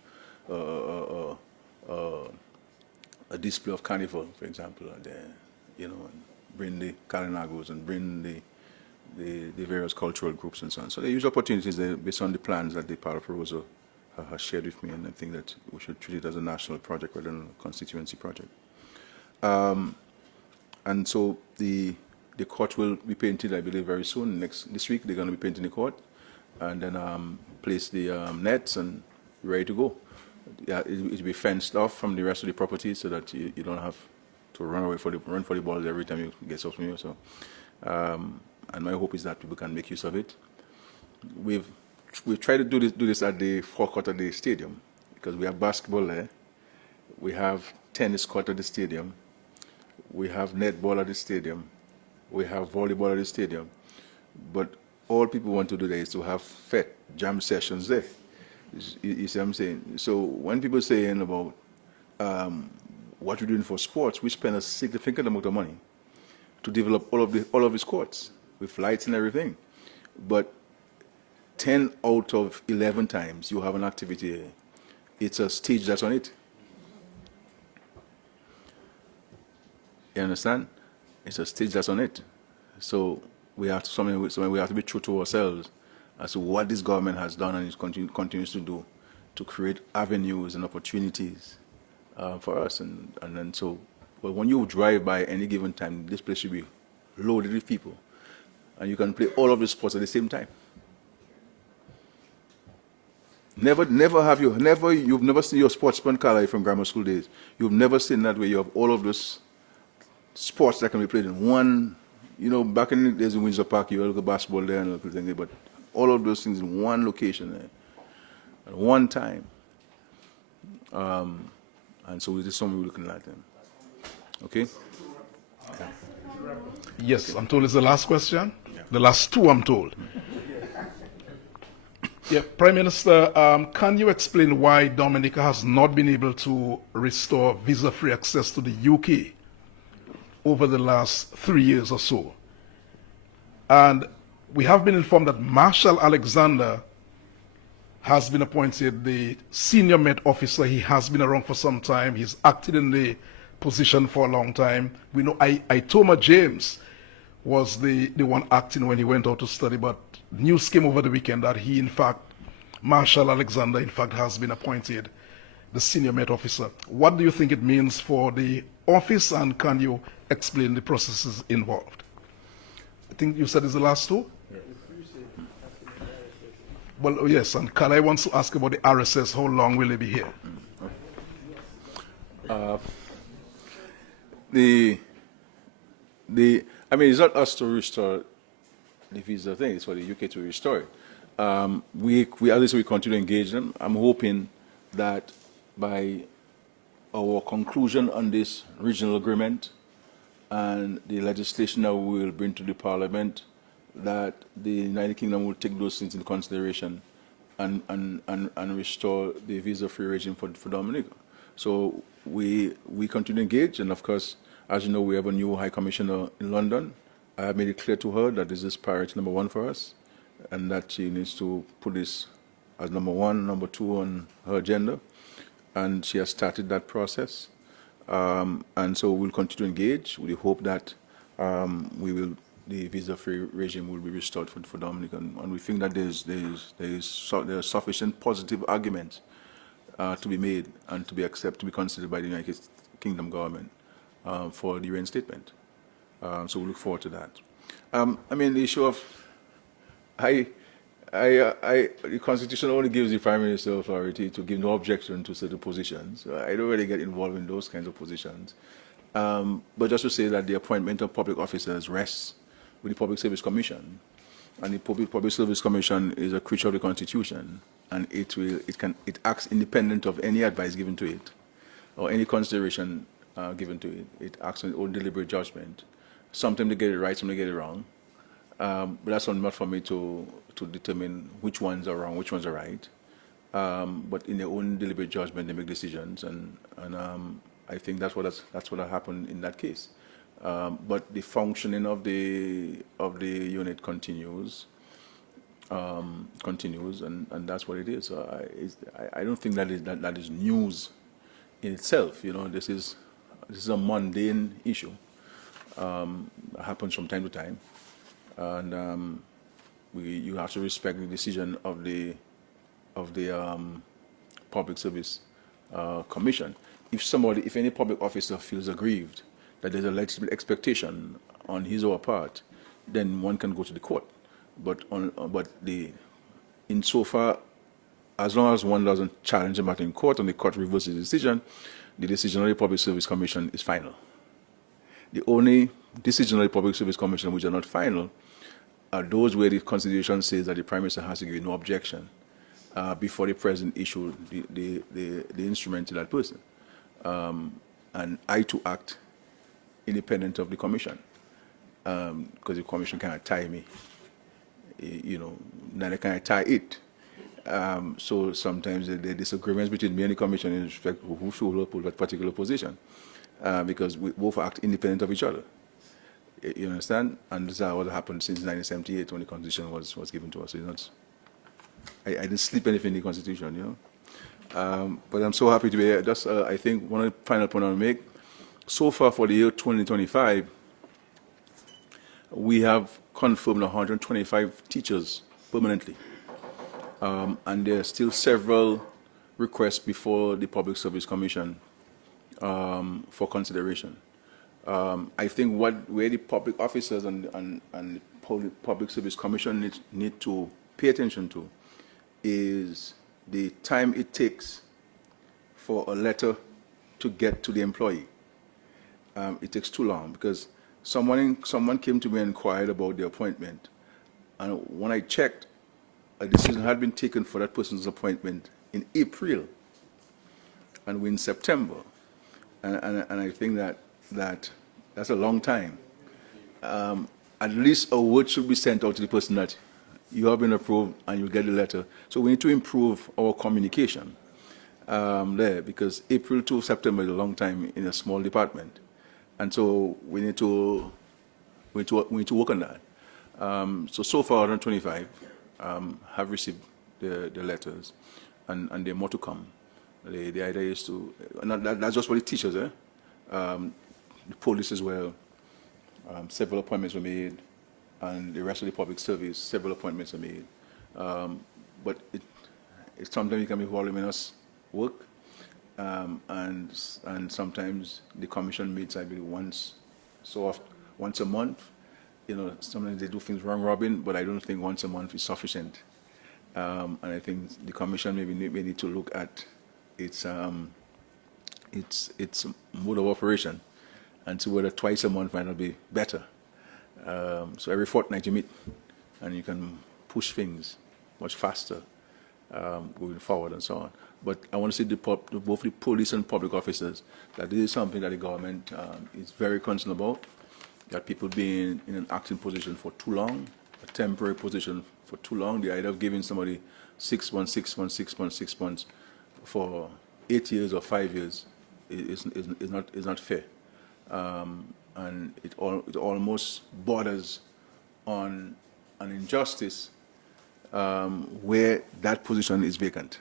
a display of carnival, for example, there, you know, and bring the Kalinagos and bring the various cultural groups and so on. So there are huge opportunities there based on the plans that the Parliament for Roseau has shared with me, and I think that we should treat it as a national project rather than a constituency project. And so the court will be painted, I believe, very soon. This week they're going to be painting the court, and then place the nets and ready to go. Yeah, it will be fenced off from the rest of the property so that you don't have to run for the balls every time you get something new. So, and my hope is that people can make use of it. We've we try to do this at the forecourt of the stadium because we have basketball there, we have tennis court at the stadium, we have netball at the stadium, we have volleyball at the stadium, but all people want to do there is to have jam sessions there. You see what I'm saying? So when people saying about what we're doing for sports, we spend a significant amount of money to develop all of these courts with lights and everything. But 10 out of 11 times you have an activity, it's a stage that's on it. You understand? It's a stage that's on it. So we have to we have to be true to ourselves as to what this government has done and continues to do to create avenues and opportunities for us. And then so, but when you drive by any given time, this place should be loaded with people, and you can play all of the sports at the same time. You've never seen your sportsman Kala from grammar school days. You've never seen that where you have all of those sports that can be played in one. You know, back in the days in Windsor Park, you look at basketball there and look at things, but all of those things in one location there, at one time. And so this is something we're looking at them. Okay? Yeah. Yes, I'm told it's the last question. Yeah. The last two, I'm told. Yeah, Prime Minister, can you explain why Dominica has not been able to restore visa-free access to the UK over the last 3 years or so? And we have been informed that Marshal Alexander has been appointed the senior Met officer. He has been around for some time. He's acted in the position for a long time. We know Itoma James was the one acting when he went out to study, but news came over the weekend that he, in fact, Marshal Alexander, in fact, has been appointed the senior Met officer. What do you think it means for the office, and can you explain the processes involved? I think you said it's the last two? Yeah. Well, yes, and Kalai wants to ask about the RSS. How long will they be here? I mean, it's not us to restore the visa thing. It's for the UK to restore it. At least we continue to engage them. I'm hoping that by our conclusion on this regional agreement and the legislation that we will bring to the Parliament, that the United Kingdom will take those things into consideration and restore the visa-free regime for Dominica. So we continue to engage, and of course, as you know, we have a new High Commissioner in London. I have made it clear to her that this is priority number one for us, and that she needs to put this as number one, number two on her agenda, and she has started that process. And so we'll continue to engage. We hope that the visa-free regime will be restored for Dominica, and we think that there are sufficient positive arguments to be made and to be considered by the United Kingdom government for the reinstatement. So we look forward to that. I mean, the issue of the Constitution only gives the Prime Minister authority to give no objection to certain positions. So I don't really get involved in those kinds of positions. But just to say that the appointment of public officers rests with the Public Service Commission, and the Public Service Commission is a creature of the Constitution, and it acts independent of any advice given to it or any consideration given to it. It acts on its own deliberate judgment. Sometimes they get it right, sometimes they get it wrong. But that's not for me to determine which ones are wrong, which ones are right. But in their own deliberate judgment, they make decisions, and I think that's what happened in that case. But the functioning of the unit continues, and that's what it is. So I don't think that is news in itself. You know, this is a mundane issue. Happens from time to time, and you have to respect the decision of the Public Service Commission. If any public officer feels aggrieved that there's a legitimate expectation on his or her part, then one can go to the court. But insofar as long as one doesn't challenge the matter in court and the court reverses the decision of the Public Service Commission is final. The only decision of the Public Service Commission which are not final are those where the Constitution says that the Prime Minister has to give no objection before the President issue the instrument to that person. And I to act independent of the Commission, because the Commission cannot tie me, neither can I tie it. So sometimes the disagreements between me and the Commission in respect of who should uphold that particular position, because we both act independent of each other. You understand? And this is what happened since 1978 when the Constitution was given to us. So I didn't slip anything in the Constitution, but I'm so happy to be here. Just, I think one of the final point I want to make, so far for the year 2025, we have confirmed 125 teachers permanently. And there are still several requests before the Public Service Commission for consideration. I think where the public officers and the Public Service Commission need to pay attention to is the time it takes for a letter to get to the employee. It takes too long because someone came to me and inquired about the appointment, and when I checked, a decision had been taken for that person's appointment in April, and we're in September, and I think that's a long time. At least a word should be sent out to the person that you have been approved and you get the letter. So we need to improve our communication there, because April to September is a long time in a small department, and so we need to work on that. So far 125 have received the letters, and there are more to come. The idea is to, and that's just for the teachers, the police as well. Several appointments were made, and the rest of the public service, several appointments are made. But it sometimes it can be voluminous work, and sometimes the commission meets, I believe, once a month. Sometimes they do things round robin, but I don't think once a month is sufficient. And I think the commission may need to look at its mode of operation and see whether twice a month might not be better. So every fortnight you meet, and you can push things much faster going forward and so on. But I want to say to both the police and public officers that this is something that the government is very concerned about, that people being in an acting position for too long, a temporary position for too long. The idea of giving somebody 6 months, 6 months, 6 months, 6 months for 8 years or 5 years is not fair. And it almost borders on an injustice where that position is vacant.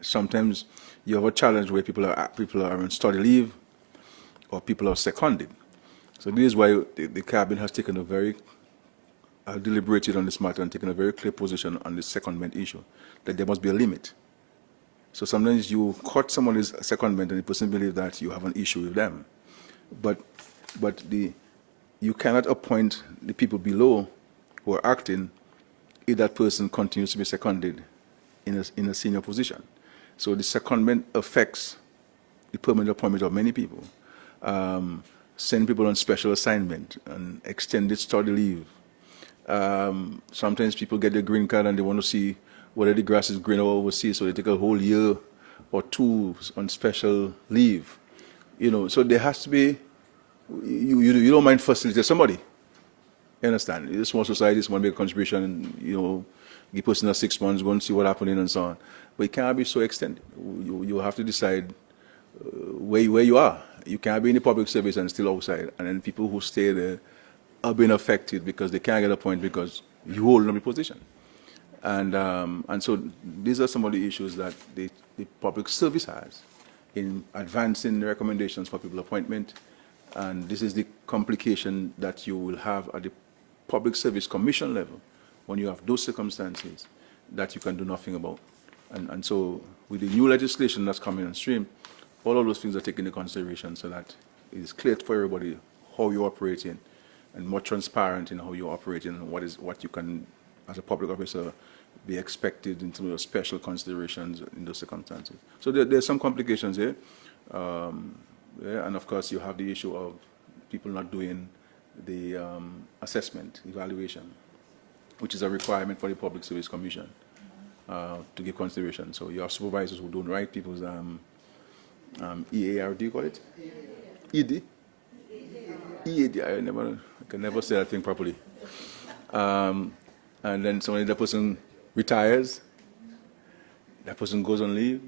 Sometimes you have a challenge where people are on study leave or people are seconded. So this is why the cabinet has taken a very deliberated on this matter and taken a very clear position on the secondment issue, that there must be a limit. So sometimes you cut somebody's secondment and the person believes that you have an issue with them. But you cannot appoint the people below who are acting if that person continues to be seconded in a senior position. So the secondment affects the permanent appointment of many people. Send people on special assignment and extended study leave. Sometimes people get their green card and they want to see whether the grass is greener overseas, so they take a whole year or two on special leave. So there has to be, you don't mind facilitating somebody. You understand? It's a small society, it's one big contribution, give person 6 months, go and see what's happening and so on. But it can't be so extended. You have to decide where you are. You can't be in the public service and still outside. And then people who stay there are being affected because they can't get a point because you hold on the position. And so these are some of the issues that the public service has in advancing the recommendations for people appointment. And this is the complication that you will have at the Public Service Commission level when you have those circumstances that you can do nothing about. And so with the new legislation that's coming on stream, all of those things are taken into consideration so that it is clear for everybody how you're operating and more transparent in how you're operating and what you can, as a public officer, be expected in terms of special considerations in those circumstances. So there's some complications here. And of course, you have the issue of people not doing the assessment, evaluation, which is a requirement for the Public Service Commission to give consideration. So you have supervisors who don't write people's EAR, do you call it? ED? EAD, I can never say that thing properly. And then that person retires, that person goes on leave,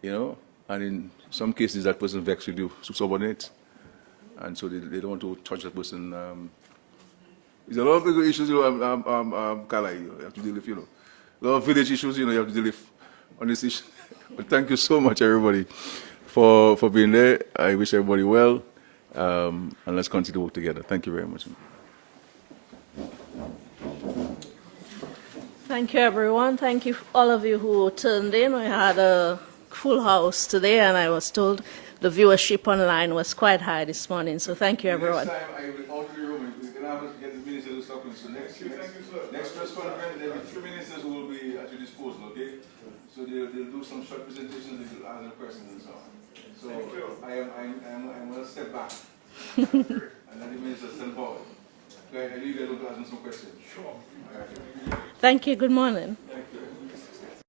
you know, and in some cases that person vexed with you subordinates, and so they don't want to touch that person. There's a lot of big issues, you know, Kala, you have to deal with, you know. A lot of village issues, you know, you have to deal with on this issue. But thank you so much, everybody, for being there. I wish everybody well, and let's continue to work together. Thank you very much. Thank you, everyone. Thank you, all of you who turned in. We had a full house today, and I was told the viewership online was quite high this morning. So thank you, everyone. Next time, I will alter the room. We can have us get the ministers to stop. So next press conference, there will be 3 ministers who will be at your disposal, okay? So they'll do some short presentations, they will answer questions and so on. So I'm going to step back. And then the ministers stand forward. I leave you to ask them some questions. Sure. Thank you. Good morning.